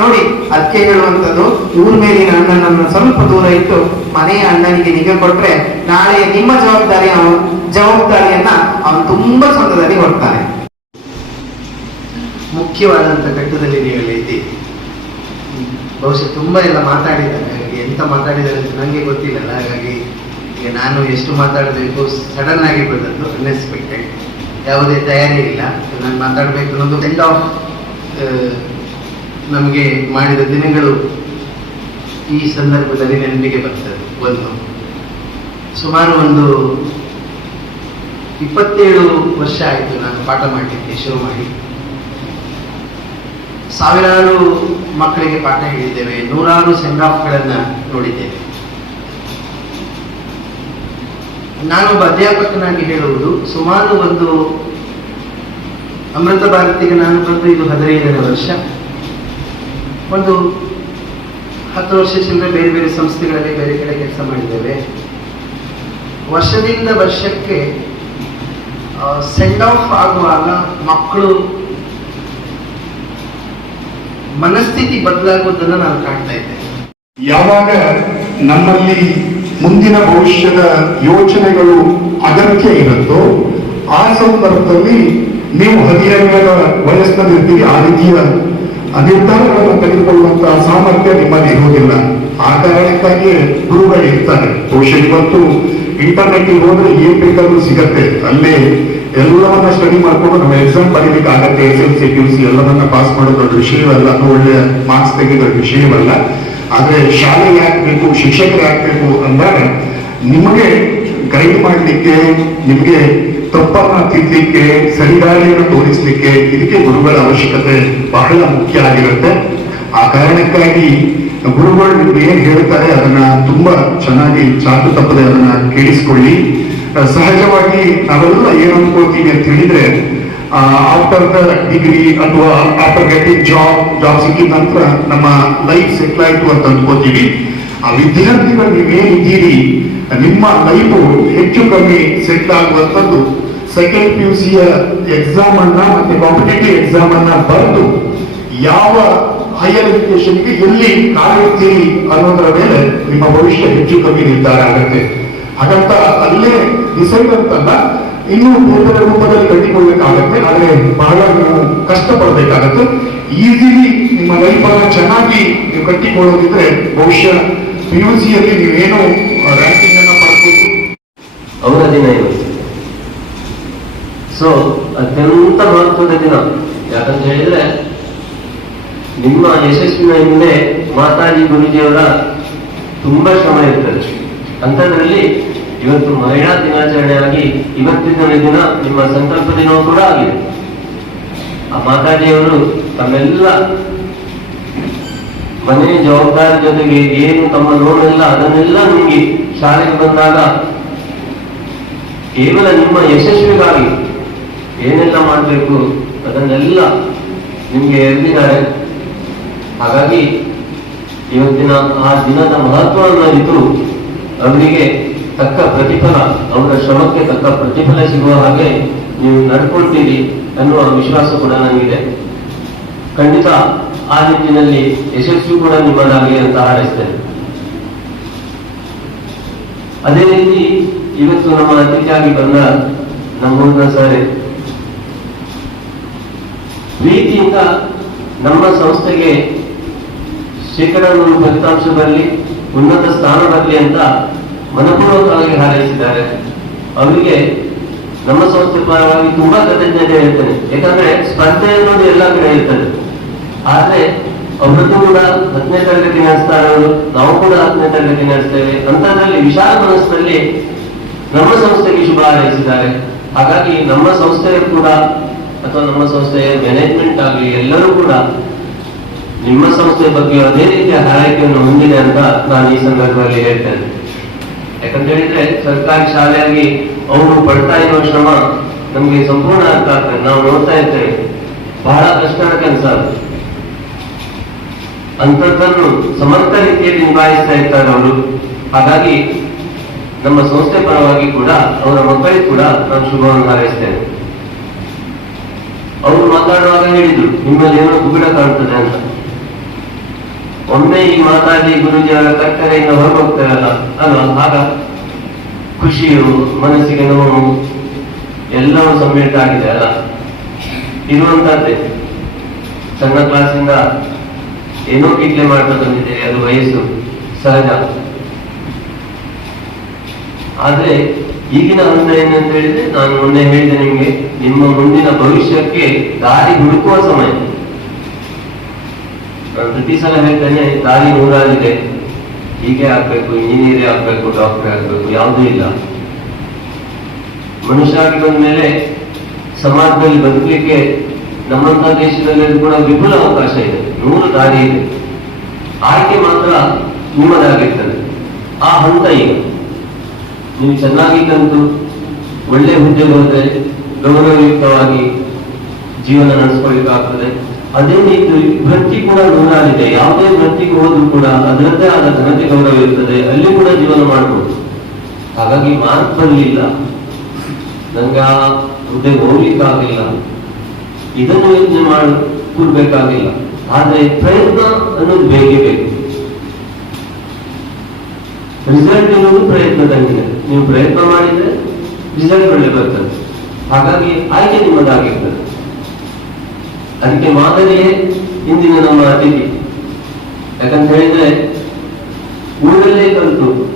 ನೋಡಿ ಅದಕ್ಕೆ ಹೇಳುವಂಥದ್ದು ಊರ್ ಮೇಲಿನ ಅಣ್ಣನನ್ನು ಸ್ವಲ್ಪ ದೂರ ಇಟ್ಟು ಮನೆಯ ಅಣ್ಣನಿಗೆ ನಿಗೆ ಕೊಟ್ರೆ ನಾಳೆ ನಿಮ್ಮ ಜವಾಬ್ದಾರಿ ಅವನು, ಜವಾಬ್ದಾರಿಯನ್ನ ಅವನು ತುಂಬಾ ಸ್ವಂತದಲ್ಲಿ ಹೊರ್ತಾನೆ ಮುಖ್ಯವಾದಂತ ಘಟ್ಟದಲ್ಲಿ ನೀವು ಬಹುಶಃ ತುಂಬಾ ಎಲ್ಲ ಮಾತಾಡಿದ್ದಾರೆ. ಎಂತ ಮಾತಾಡಿದ್ದಾರೆ ಅಂತ ನನಗೆ ಗೊತ್ತಿಲ್ಲಲ್ಲ ಹಾಗಾಗಿ ಈಗ ನಾನು ಎಷ್ಟು ಮಾತಾಡಬೇಕು ಸಡನ್ ಆಗಿ ಬಂದದ್ದು ಅನ್ಎಕ್ಸ್ಪೆಕ್ಟೆಡ್ ಯಾವುದೇ ತಯಾರಿ ಇಲ್ಲ. ನಾನು ಮಾತಾಡಬೇಕು ಅನ್ನೋದು ಎಂಡ್ ಆಫ್ ನಮಗೆ ಮಾಡಿದ ದಿನಗಳು ಈ ಸಂದರ್ಭದಲ್ಲಿ ನೆನಪಿಗೆ ಬರ್ತದೆ, ಒಂದು. ಸುಮಾರು ಒಂದು ಇಪ್ಪತ್ತೇಳು ವರ್ಷ ಆಯಿತು ನಾನು ಪಾಠ ಮಾಡಲಿಕ್ಕೆ ಶುರು ಮಾಡಿ. ಸಾವಿರಾರು ಮಕ್ಕಳಿಗೆ ಪಾಠ ಹೇಳಿದ್ದೇವೆ, ನೂರಾರು ಸೆಂಡ್ ಆಫ್ಗಳನ್ನು ನೋಡಿದ್ದೇವೆ. ನಾನೊಬ್ಬ ಅಧ್ಯಾಪಕನಾಗಿ ಹೇಳುವುದು, ಸುಮಾರು ಒಂದು ಅಮೃತ ಭಾರತಿಗೆ ನಾನು ಬಂದು ಇದು ಹದಿನೈದನೇ ವರ್ಷ. ಒಂದು ಹತ್ತು ವರ್ಷದಿಂದ ಬೇರೆ ಬೇರೆ ಸಂಸ್ಥೆಗಳಲ್ಲಿ ಬೇರೆ ಕಡೆ ಕೆಲಸ ಮಾಡಿದ್ದೇವೆ. ವರ್ಷದಿಂದ ವರ್ಷಕ್ಕೆ ಸೆಂಡ್ ಆಫ್ ಆಗುವಾಗ ಮಕ್ಕಳು ಮನಸ್ಥಿತಿ ಬದಲಾಗುವುದನ್ನು ನಾನು ಕಾಣ್ತಾ ಇದ್ದೇನೆ. ಯಾವಾಗ ನಮ್ಮಲ್ಲಿ ಮುಂದಿನ ಭವಿಷ್ಯದ ಯೋಚನೆಗಳು ಅಗತ್ಯ ಇರುತ್ತೋ, ಆ ಸಂದರ್ಭದಲ್ಲಿ ನೀವು ಹದಿಹರಿಯದ ವಯಸ್ಸಿನಲ್ಲಿ ಇರ್ತೀರಿ ಆ ರೀತಿಯ ನಿರ್ಧಾರಗಳನ್ನು ತೆಗೆದುಕೊಳ್ಳುವಂತಹ ಸಾಮರ್ಥ್ಯ ನಿಮ್ಮಲ್ಲಿ ಇರುವುದಿಲ್ಲ. ಆ ಕಾರಣಕ್ಕಾಗಿ ಗುರುಗಳು ಇರ್ತಾರೆ. ಬಹುಶಃ ಇವತ್ತು ಇಂಟರ್ನೆಟ್ ಹೋದ್ರೆ ಏನ್ ಬೇಕಾದ್ರೂ ಸಿಗತ್ತೆ. ಅಲ್ಲೇ ಎಲ್ಲವನ್ನ ಸ್ಟಡಿ ಮಾಡ್ಕೊಂಡು ನಮ್ಮ ಎಕ್ಸಾಮ್ ಬರೀಲಿಕ್ಕೆ ಆಗತ್ತೆ S L C P U C ಎಲ್ಲವನ್ನ ಪಾಸ್ ಮಾಡೋದು ದೊಡ್ಡ ವಿಷಯವಲ್ಲ ಒಳ್ಳೆಯ ಮಾರ್ಕ್ಸ್ ತೆಗೆದ ವಿಷಯವಲ್ಲ. ಆದ್ರೆ ಶಾಲೆ ಯಾಕ್ಬೇಕು ಶಿಕ್ಷಕರು ಅಂದಾಗ ನಿಮಗೆ ಗೈಡ್ ಮಾಡಲಿಕ್ಕೆ, ನಿಮಗೆ ತಪ್ಪನ್ನ ತಿದ್ದಲಿಕ್ಕೆ ಸರಿದಾರಿಯನ್ನು ತೋರಿಸಲಿಕ್ಕೆ ಇದಕ್ಕೆ ಗುರುಗಳ ಅವಶ್ಯಕತೆ ಬಹಳ ಮುಖ್ಯ ಆಗಿರುತ್ತೆ. ಆ ಕಾರಣಕ್ಕಾಗಿ ಗುರುಗಳು ನಿಮ್ಗೆ ಏನ್ ಹೇಳ್ತಾರೆ ಅದನ್ನ ತುಂಬಾ ಚೆನ್ನಾಗಿ ಚಾಕು ತಪ್ಪದೆ ಅದನ್ನ ಕೇಳಿಸ್ಕೊಳ್ಳಿ. ಸಹಜವಾಗಿ ನಾವೆಲ್ಲ ಏನ್ ಅನ್ಕೊಳ್ತೀವಿ ಅಂತ ಹೇಳಿದ್ರೆ ಆಫ್ಟರ್ ದ ಡಿಗ್ರಿ ಅಥವಾ ಆಫ್ಟರ್ ಗೆಟಿಂಗ್ ಜಾಬ್ ಜಾಬ್ ಸಿಕ್ಕಿದ ನಂತರ ನಮ್ಮ ಲೈಫ್ ಸೆಟ್ಲ್ ಆಯ್ತು ಅಂತ ಅನ್ಕೋತೀವಿ. ಆ, ವಿದ್ಯಾರ್ಥಿಗಳು ನೀವೇನಿದ್ದೀರಿ ನಿಮ್ಮ ಲೈಫು ಹೆಚ್ಚು ಕಮ್ಮಿ ಸೆಟ್ಲ್ ಆಗುವಂಥದ್ದು ಸೆಕೆಂಡ್ ಪಿ ಯು ಸಿಯ ಎಕ್ಸಾಮ್ ಅನ್ನ ಮತ್ತೆ ಕಾಂಪಿಟೇಟಿವ್ ಎಕ್ಸಾಮ್ ಅನ್ನ ಬರೆದು ಯಾವ ಹೈಯರ್ ಎಜುಕೇಶನ್ಗೆ ಎಲ್ಲಿ ಕಾಲಿಡ್ತೀರಿ ಅನ್ನೋದರ ಮೇಲೆ ನಿಮ್ಮ ಭವಿಷ್ಯ ಹೆಚ್ಚು ಕಮ್ಮಿ ನಿರ್ಧಾರ ಆಗುತ್ತೆ. ಹಾಗಂತ ಅಲ್ಲೇ ಡಿಸೈಡ್ ಅಂತಲ್ಲ ಇನ್ನೂ ಬೇರೆ ರೂಪದಲ್ಲಿ ಕಟ್ಟಿಕೊಳ್ಬೇಕಾಗತ್ತೆ ಆದರೆ ಬಹಳ ನೀವು ಕಷ್ಟಪಡಬೇಕಾಗತ್ತೆ. ಈಸಿಲಿ ನಿಮ್ಮ ಲೈಫ್ ಅನ್ನ ಚೆನ್ನಾಗಿ ನೀವು ಕಟ್ಟಿಕೊಳ್ಳೋದಿದ್ರೆ ಬಹುಶಃ ಪಿ ಯು ಸಿಯಲ್ಲಿ ನೀವೇನು ರ್ಯಾಂಕಿಂಗ್ ಅನ್ನ ಪಡ್ಕೊಂಡು ಅವರ ದಿನ ಇವತ್ತು ಸೊ ಅತ್ಯಂತ ಮಹತ್ವದ ದಿನ. ಯಾಕಂತ ಹೇಳಿದ್ರೆ, ನಿಮ್ಮ ಯಶಸ್ಸಿನ ಹಿಂದೆ ಮಾತಾಜಿ ಗುರುಜಿಯವರ ತುಂಬಾ ಶ್ರಮ ಇರ್ತದೆ. ಅಂಥದ್ರಲ್ಲಿ ಇವತ್ತು ಮಹಿಳಾ ದಿನಾಚರಣೆ ಆಗಿ ಇವತ್ತಿನ ದಿನ ನಿಮ್ಮ ಸಂಕಲ್ಪ ದಿನವೂ ಕೂಡ ಆಗಿದೆ. ಆ ಮಾತಾಜಿಯವರು ತಮ್ಮೆಲ್ಲ ಮನೆ ಜವಾಬ್ದಾರಿ ಜೊತೆಗೆ ಏನು ತಮ್ಮ ನೋವೆಲ್ಲ ಅದನ್ನೆಲ್ಲ ನಿಮಗೆ ಶಾಲೆಗೆ ಬಂದಾಗ ಕೇವಲ ನಿಮ್ಮ ಯಶಸ್ವಿಗಾಗಿ ಏನೆಲ್ಲ ಮಾಡಬೇಕು ಅದನ್ನೆಲ್ಲ ನಿಮಗೆ ಎರೆದಿದ್ದಾರೆ ಹಾಗಾಗಿ ಇವತ್ತಿನ ಆ ದಿನದ ಮಹತ್ವವನ್ನು ಅರಿತು ಅವರಿಗೆ ತಕ್ಕ ಪ್ರತಿಫಲ, ಅವರ ಶ್ರಮಕ್ಕೆ ತಕ್ಕ ಪ್ರತಿಫಲ ಸಿಗುವ ಹಾಗೆ ನೀವು ನಡ್ಕೊಳ್ತೀರಿ ಅನ್ನುವ ವಿಶ್ವಾಸ ಕೂಡ ನನಗಿದೆ. ಖಂಡಿತ ಆ ನಿಟ್ಟಿನಲ್ಲಿ ಯಶಸ್ವಿ ಕೂಡ ನಿಮ್ಮದಾಗಲಿ ಅಂತ ಹಾರೈಸ್ತೇನೆ. ಅದೇ ರೀತಿ ಇವತ್ತು ನಮ್ಮ ಅತಿಥಿಯಾಗಿ ಬಂದ ನಮ್ಮೂರಿನ ಸರ್, ಪ್ರೀತಿಯಿಂದ ನಮ್ಮ ಸಂಸ್ಥೆಗೆ ಶೇಕಡ ಫಲಿತಾಂಶ ಬರಲಿ, ಉನ್ನತ ಸ್ಥಾನ ಬರಲಿ ಅಂತ ಮನಪೂರ್ವಕವಾಗಿ ಹಾರೈಸಿದ್ದಾರೆ. ಅವರಿಗೆ ನಮ್ಮ ಸಂಸ್ಥೆ ಪರವಾಗಿ ತುಂಬಾ ಕೃತಜ್ಞತೆ ಹೇಳ್ತೇನೆ. ಯಾಕಂದ್ರೆ ಸ್ಪರ್ಧೆ ಅನ್ನೋದು ಎಲ್ಲ ಕಡೆ ಇರ್ತದೆ. ಆದ್ರೆ ಅವರದ್ದು ಕೂಡ ಹತ್ತನೇ ತರಗತಿ ನಡೆಸ್ತಾ ಇರೋದು ನಾವು ಕೂಡ ಹತ್ತನೇ ತರಗತಿ ನಡೆಸ್ತೇವೆ. ಅಂತದ್ರಲ್ಲಿ ವಿಶಾಲ ಮನಸ್ಸಿನಲ್ಲಿ ನಮ್ಮ ಸಂಸ್ಥೆಗೆ ಶುಭ ಹಾರೈಸಿದ್ದಾರೆ. ಹಾಗಾಗಿ ನಮ್ಮ ಸಂಸ್ಥೆಯ ಕೂಡ ಅಥವಾ ನಮ್ಮ ಸಂಸ್ಥೆಯ ಮ್ಯಾನೇಜ್ಮೆಂಟ್ ಆಗಲಿ ಎಲ್ಲರೂ ಕೂಡ ನಿಮ್ಮ ಸಂಸ್ಥೆ ಬಗ್ಗೆ ಅದೇ ರೀತಿಯ ಹಾರೈಕೆಯನ್ನು ಹೊಂದಿದೆ ಅಂತ ನಾನು ಈ ಸಂದರ್ಭದಲ್ಲಿ ಹೇಳ್ತೇನೆ. ಯಾಕಂತ ಹೇಳಿದ್ರೆ ಸರ್ಕಾರಿ ಶಾಲೆಯಾಗಿ ಅವರು ಪಡ್ತಾ ಇರುವ ಶ್ರಮ ನಮ್ಗೆ ಸಂಪೂರ್ಣ ಅರ್ಥ ಆಗ್ತದೆ. ನಾವು ನೋಡ್ತಾ ಇರ್ತೇವೆ. ಬಹಳ ಕಷ್ಟದ ಕೆಲಸ ಅದು ಅಂಥದ್ದನ್ನು ಸಮರ್ಥ ರೀತಿಯಲ್ಲಿ ನಿಭಾಯಿಸ್ತಾ ಇರ್ತಾರೆ ಅವರು. ಹಾಗಾಗಿ ನಮ್ಮ ಸಂಸ್ಥೆ ಪರವಾಗಿ ಕೂಡ, ಅವರ ಮಕ್ಕಳಿಗೆ ಕೂಡ ನಾನು ಶುಭವನ್ನು ಹಾರೈಸ್ತೇನೆ ಅವರು ಮಾತಾಡುವಾಗ ಹೇಳಿದ್ರು, ನಿಮ್ಮಲ್ಲಿ ಏನೋ ಕುಬಿಡ ಕಾಣ್ತದೆ ಅಂತ. ಒಮ್ಮೆ ಈ ಮಾತಾಡಿ ಗುರುಜಿಯವರ ಕಟ್ಟರೆಯಿಂದ ಹೊರಗೋಗ್ತಾರಲ್ಲ ಅಲ್ಲ? ಆಗ ಖುಷಿಯು ಮನಸ್ಸಿಗೆ ನೋವು ಎಲ್ಲವೂ ಸಮ್ಮಿಳಿತ ಆಗಿದೆ, ಅಲ್ಲ? ಇರುವಂತದ್ದೇ ಸಣ್ಣ ಕ್ಲಾಸಿಂದ ಏನೋ ಕಿಟ್ಲೆ ಮಾಡ್ತಾ ಬಂದಿದ್ದೇವೆ ಅದು ವಯಸ್ಸು, ಸಹಜ. ಆದ್ರೆ ಈಗಿನ ಹಂತ ಏನಂತ ಹೇಳಿದ್ರೆ, ನಾನು ಮೊನ್ನೆ ಹೇಳಿದೆ ನಿಮ್ಗೆ, ನಿಮ್ಮ ಮುಂದಿನ ಭವಿಷ್ಯಕ್ಕೆ ದಾರಿ ಹುಡುಕುವ ಸಮಯ. ಪ್ರತಿ ಸಲ ಹೇಳ್ತೇನೆ ತಾಯಿ ನೂರಾಗಿದೆ ಹೀಗೆ ಆಗ್ಬೇಕು, ಇಂಜಿನಿಯರೇ ಆಗ್ಬೇಕು ಡಾಕ್ಟರ್ ಆಗ್ಬೇಕು, ಯಾವುದೂ ಇಲ್ಲ. ಮನುಷ್ಯ ಆಗಿ ಬಂದ್ಮೇಲೆ ಸಮಾಜದಲ್ಲಿ ಬದುಕಲಿಕ್ಕೆ ನಮ್ಮಂತ ದೇಶದಲ್ಲಿ ಕೂಡ ವಿಪುಲ ಅವಕಾಶ ಇದೆ. ನೂರು ದಾರಿ ಇದೆ. ಆಯ್ಕೆ ಮಾತ್ರ ನಿಮ್ಮದಾಗಿರ್ತದೆ. ಆ ಹಂತ ಈಗ. ನೀವು ಚೆನ್ನಾಗಿ ಕಲಿತು ಒಳ್ಳೆ ಹುದ್ದೆ ಬರುತ್ತೆ ಗೌರವಯುಕ್ತವಾಗಿ ಜೀವನ ನಡೆಸ್ಕೊಳ್ಳಿಕ್ಕಾಗ್ತದೆ ಅದೇ ರೀತಿ ವೃತ್ತಿ ಕೂಡ ನೂರಾರಿದೆ ಯಾವುದೇ ವೃತ್ತಿಗೆ ಹೋದ್ರೂ ಕೂಡ ಅದರದ್ದೇ ಆದ ಘನತೆ ಗೌರವ ಇರ್ತದೆ. ಅಲ್ಲಿ ಕೂಡ ಜೀವನ ಮಾಡ್ಬೋದು. ಹಾಗಾಗಿ ಮಾರ್ಕ್ ಬರಲಿಲ್ಲ. ನಂಗೆ ಹುದ್ದೆಗೆ ಹೋಗ್ಲಿಕ್ಕಾಗಿಲ್ಲ ಇದನ್ನು ಯೋಚನೆ ಮಾಡಿ, ಕೂರ್ಬೇಕಾಗಿಲ್ಲ. ಆದ್ರೆ ಪ್ರಯತ್ನ ಅನ್ನೋದು ಬೇಕೇ ಬೇಕು. ರಿಸಲ್ಟ್ ಇರುವುದು ಪ್ರಯತ್ನದಂಗಿದೆ. ನೀವು ಪ್ರಯತ್ನ ಮಾಡಿದ್ರೆ ರಿಸಲ್ಟ್ ಒಳ್ಳೆ ಬರ್ತದೆ. ಹಾಗಾಗಿ ಆಯ್ಕೆ ನಿಮ್ಮದಾಗಿರ್ತದೆ. ಅದಕ್ಕೆ ಮಾದರಿಯೇ ಇಂದಿನ ನಮ್ಮ ಅತಿಥಿ. ಯಾಕಂತ ಹೇಳಿದ್ರೆ, ಊರಲ್ಲೇ ಕಲಿತು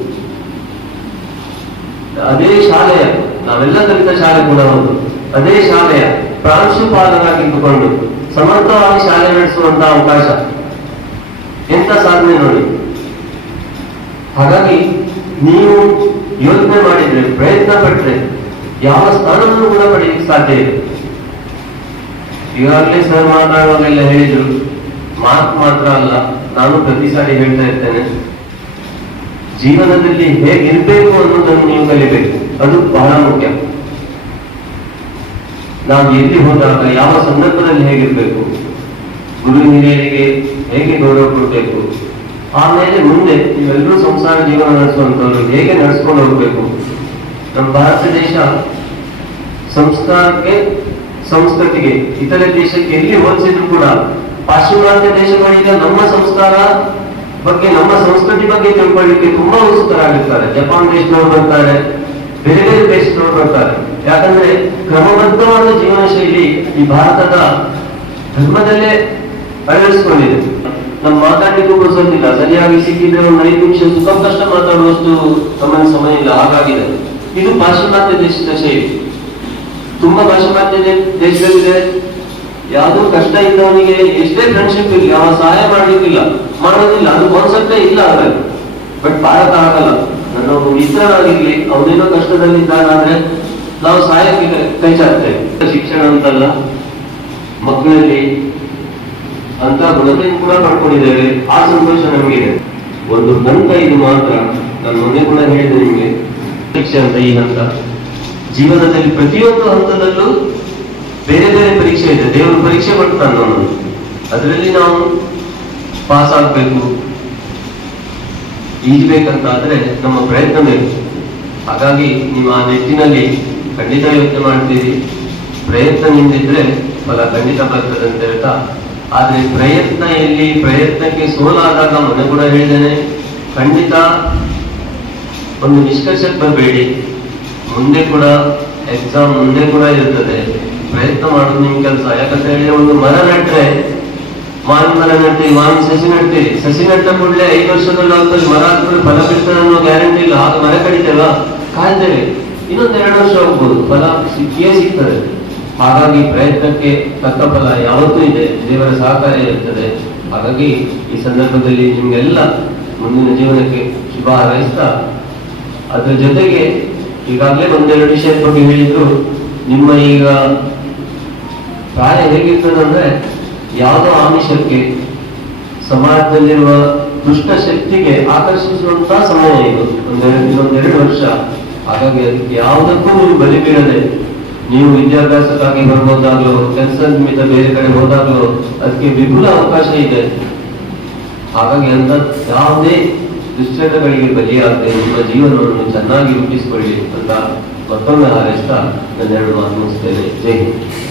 ಅದೇ ಶಾಲೆಯ, ನಾವೆಲ್ಲ ಕಲಿತ ಶಾಲೆ ಕೂಡ ಹೌದು ಅದೇ ಶಾಲೆಯ ಪ್ರಾಂಶುಪಾಲರಾಗಿದ್ದುಕೊಂಡು ಸಮರ್ಥವಾಗಿ ಶಾಲೆ ನಡೆಸುವಂತಹ ಅವಕಾಶ. ಎಂತ ಸಾಧನೆ ನೋಡಿ? ಹಾಗಾಗಿ ನೀವು ಯೋಚನೆ ಮಾಡಿದ್ರೆ, ಪ್ರಯತ್ನ ಪಟ್ಟರೆ ಯಾವ ಸ್ಥಾನವನ್ನು ಕೂಡ ಪಡೆಯಲಿಕ್ಕೆ ಸಾಧ್ಯ ಇದೆ. ಈಗಾಗಲೇ ಸರ್ ಮಾತಾಡುವಾಗೆಲ್ಲ ಹೇಳಿದ್ರು, ಮಾತು ಮಾತ್ರ ಅಲ್ಲ, ನಾನು ಪ್ರತಿ ಸಾರಿ ಹೇಳ್ತಾ ಇರ್ತೇನೆ. ಜೀವನದಲ್ಲಿ ಹೇಗಿರ್ಬೇಕು ಅನ್ನೋದನ್ನು ನೀವು ಕಲಿಬೇಕು. ಅದು ಬಹಳ ಮುಖ್ಯ. ನಾವು ಎಲ್ಲಿ ಹೋದಾಗ ಯಾವ ಸಂದರ್ಭದಲ್ಲಿ ಹೇಗಿರ್ಬೇಕು, ಗುರು ಹಿರಿಯರಿಗೆ ಹೇಗೆ ಗೌರವ ಕೊಡಬೇಕು ಆಮೇಲೆ ಮುಂದೆ ನೀವೆಲ್ಲರೂ ಸಂಸಾರ ಜೀವನ ನಡೆಸುವಂತವ್ರು ಹೇಗೆ ನಡೆಸ್ಕೊಂಡು ಹೋಗ್ಬೇಕು. ನಮ್ಮ ಭಾರತ ದೇಶ ಸಂಸ್ಕಾರಕ್ಕೆ ಸಂಸ್ಕೃತಿಗೆ, ಇತರೆ ದೇಶಕ್ಕೆ ಎಲ್ಲಿ ಹೋಲಿಸಿದ್ರು ಕೂಡ ಪಾಶ್ಚಿಮಾತ್ಯ ದೇಶಗಳಿಗೆ ನಮ್ಮ ಸಂಸ್ಕಾರ ಬಗ್ಗೆ, ನಮ್ಮ ಸಂಸ್ಕೃತಿ ಬಗ್ಗೆ ತಿಳ್ಕೊಳ್ಳಿಕ್ಕೆ ತುಂಬಾ ಉತ್ಸುಕರಾಗಿರ್ತಾರೆ. ಜಪಾನ್ ದೇಶದವರು ಬರ್ತಾರೆ, ಬೇರೆ ಬೇರೆ ದೇಶದವರು ಬರ್ತಾರೆ. ಯಾಕಂದ್ರೆ ಕ್ರಮಬದ್ಧವಾದ ಜೀವನ ಶೈಲಿ ಈ ಭಾರತದ ಧರ್ಮದಲ್ಲೇ ಅಳವಡಿಸಿಕೊಂಡಿದೆ. ನಮ್ಮ ಮಾತಾಡಲಿಕ್ಕೂ ಗೊತ್ತಿಲ್ಲ ಸರಿಯಾಗಿ ಸಿಕ್ಕಿದ್ರೆ ಒಂದು ಐದು ನಿಮಿಷ ಸುಖ ಕಷ್ಟ ಮಾತಾಡುವಷ್ಟು ಸಮಯ ಇಲ್ಲ. ಹಾಗಾಗಿದೆ. ಇದು ಪಾಶ್ಚಿಮಾತ್ಯ ದೇಶದ ಶೈಲಿ. ತುಂಬಾ ದೇ- ದೇಶದಲ್ಲಿದೆ. ಯಾವುದೋ ಕಷ್ಟ ಇದ್ದವನಿಗೆ ಎಷ್ಟೇ ಫ್ರೆಂಡ್ಶಿಪ್ ಇಲ್ಲ ಅವ ಸಹಾಯ ಮಾಡ್ಲಿಕ್ಕಿಲ್ಲ ಮಾಡೋದಿಲ್ಲ ಅದು ಕಾನ್ಸೆಪ್ಟೇ ಇಲ್ಲ ಅದ್ರಲ್ಲಿ ಬಟ್ ಭಾರತ ಆಗಲ್ಲ ನನ್ನ ಒಬ್ಬ ಮಿತ್ರನಾಗಿರ್ಲಿ ಅವನೇನೋ ಕಷ್ಟದಲ್ಲಿದ್ದಾನಾದ್ರೆ ನಾವು ಸಹಾಯಕ್ಕೆ ಕೈ- ಚಾಕ್ತೇವೆ ಶಿಕ್ಷಣ ಅಂತಲ್ಲ, ಮಕ್ಕಳಲ್ಲಿ ಅಂತ ಗುಣತೆಯನ್ನು ಕೂಡ ಪಡ್ಕೊಂಡಿದ್ದೇವೆ. ಆ ಸಂತೋಷ ನಮಗಿದೆ. ಒಂದು ಹಂತ ಇದು ಮಾತ್ರ. ನಾನು ಮೊನ್ನೆ ಕೂಡ ಹೇಳಿದೆ ನಿಮಗೆ ಶಿಕ್ಷೆ ಅಂತ ಈ ಹಂತ ಜೀವನದಲ್ಲಿ ಪ್ರತಿಯೊಂದು ಹಂತದಲ್ಲೂ ಬೇರೆ ಬೇರೆ ಪರೀಕ್ಷೆ ಇದೆ. ದೇವರು ಪರೀಕ್ಷೆ ಕೊಡ್ತಾನೆ ನಮ್ಮನ್ನು. ಅದರಲ್ಲಿ ನಾವು ಪಾಸ್ ಆಗ್ಬೇಕು. ಈಜ್ಬೇಕಂತಾದ್ರೆ ನಮ್ಮ ಪ್ರಯತ್ನ ಬೇಕು ಹಾಗಾಗಿ ನೀವು ಆ ನಿಟ್ಟಿನಲ್ಲಿ ಖಂಡಿತ ಯೋಚನೆ ಮಾಡ್ತೀರಿ. ಪ್ರಯತ್ನ ನಿಂದಿದ್ರೆ ಫಲ ಖಂಡಿತ ಬರ್ತದೆ ಅಂತ ಹೇಳ್ತಾ. ಆದ್ರೆ ಪ್ರಯತ್ನ ಎಲ್ಲಿ, ಪ್ರಯತ್ನಕ್ಕೆ ಸೋಲಾದಾಗ ಮನೆ ಕೂಡ ಹೇಳಿದ್ದೇನೆ. ಖಂಡಿತ ಒಂದು ನಿಷ್ಕರ್ಷಕ್ಕೆ ಬರಬೇಡಿ. ಮುಂದೆ ಕೂಡ ಎಕ್ಸಾಮ್ ಮುಂದೆ ಕೂಡ ಇರ್ತದೆ. ಪ್ರಯತ್ನ ಮಾಡೋದು ನಿಮ್ ಕೆಲಸ. ಯಾಕಂತ ಹೇಳಿದ್ರೆ ಒಂದು ಮರ ನೆಟ್ರೆ ಮಾವಿನ ಮರ ನೆಟ್ಟಿ ಮಾವಿನ ಸಸಿ ನೆಡ್ತೀವಿ ಸಸಿ ನೆಟ್ಟ ಕೂಡಲೇ ಐದು ವರ್ಷದಲ್ಲಿ ಆಗ್ತದೆ. ಮರ ಹಾಕಿದ್ರೆ ಫಲ ಬಿಡ್ತದೆ ಅನ್ನೋ ಗ್ಯಾರಂಟಿ ಇಲ್ಲ. ಆಗ ಮರ ಕಡಿತೇವ ಕಾಯ್ತೇವೆ. ಇನ್ನೊಂದು ಎರಡು ವರ್ಷ ಹೋಗ್ಬೋದು ಫಲ ಸಿಕ್ಕಿಯೇ ಸಿಗ್ತದೆ. ಹಾಗಾಗಿ ಪ್ರಯತ್ನಕ್ಕೆ ತಕ್ಕ ಫಲ ಯಾವತ್ತೂ ಇದೆ. ದೇವರ ಸಹಕಾರ ಇರ್ತದೆ. ಹಾಗಾಗಿ ಈ ಸಂದರ್ಭದಲ್ಲಿ ನಿಮ್ಗೆಲ್ಲ ಮುಂದಿನ ಜೀವನಕ್ಕೆ ಶುಭ ಹಾರೈಸ್ತಾ, ಅದ್ರ ಜೊತೆಗೆ ಈಗಾಗಲೇ ಒಂದೆರಡು ವಿಷಯದ ಬಗ್ಗೆ ಹೇಳಿದ್ರು. ನಿಮ್ಮ ಈಗ ಪ್ರಾಯ ಹೇಗಿರ್ತದೆ ಅಂದ್ರೆ ಯಾವುದೋ ಆಮಿಷಕ್ಕೆ, ಸಮಾಜದಲ್ಲಿರುವ ದುಷ್ಟ ಶಕ್ತಿಗೆ ಆಕರ್ಷಿಸುವಂತಹ ಸಮಯ ಇದು. ಒಂದೆರಡು ಇನ್ನೊಂದೆರಡು ವರ್ಷ. ಹಾಗಾಗಿ ಅದಕ್ಕೆ ಯಾವುದಕ್ಕೂ ನೀವು ಬಲಿ ಬೀಳದೆ, ನೀವು ವಿದ್ಯಾಭ್ಯಾಸಕ್ಕಾಗಿ ಬರ್ಬೋದಾಗ್ಲೋ ಕೆಲಸ ನಿಮಿತ್ತ ಬೇರೆ ಕಡೆ ಹೋದಾಗ್ಲೋ, ಅದಕ್ಕೆ ವಿಪುಲ ಅವಕಾಶ ಇದೆ. ಹಾಗಾಗಿ ಅಂತ ಯಾವುದೇ ದುಶ್ಚಟಗಳಿಗೆ ಬಲಿಯಾಗದೆ ನಿಮ್ಮ ಜೀವನವನ್ನು ಚೆನ್ನಾಗಿ ರೂಪಿಸಿಕೊಳ್ಳಿ ಅಂತ ಮತ್ತೊಮ್ಮೆ ಹಾರೈಸ್ತಾ ನನ್ನೆರಡು ಮಾತು ಮುಗಿಸ್ತೇನೆ. ಜೈ ಹಿಂದ್.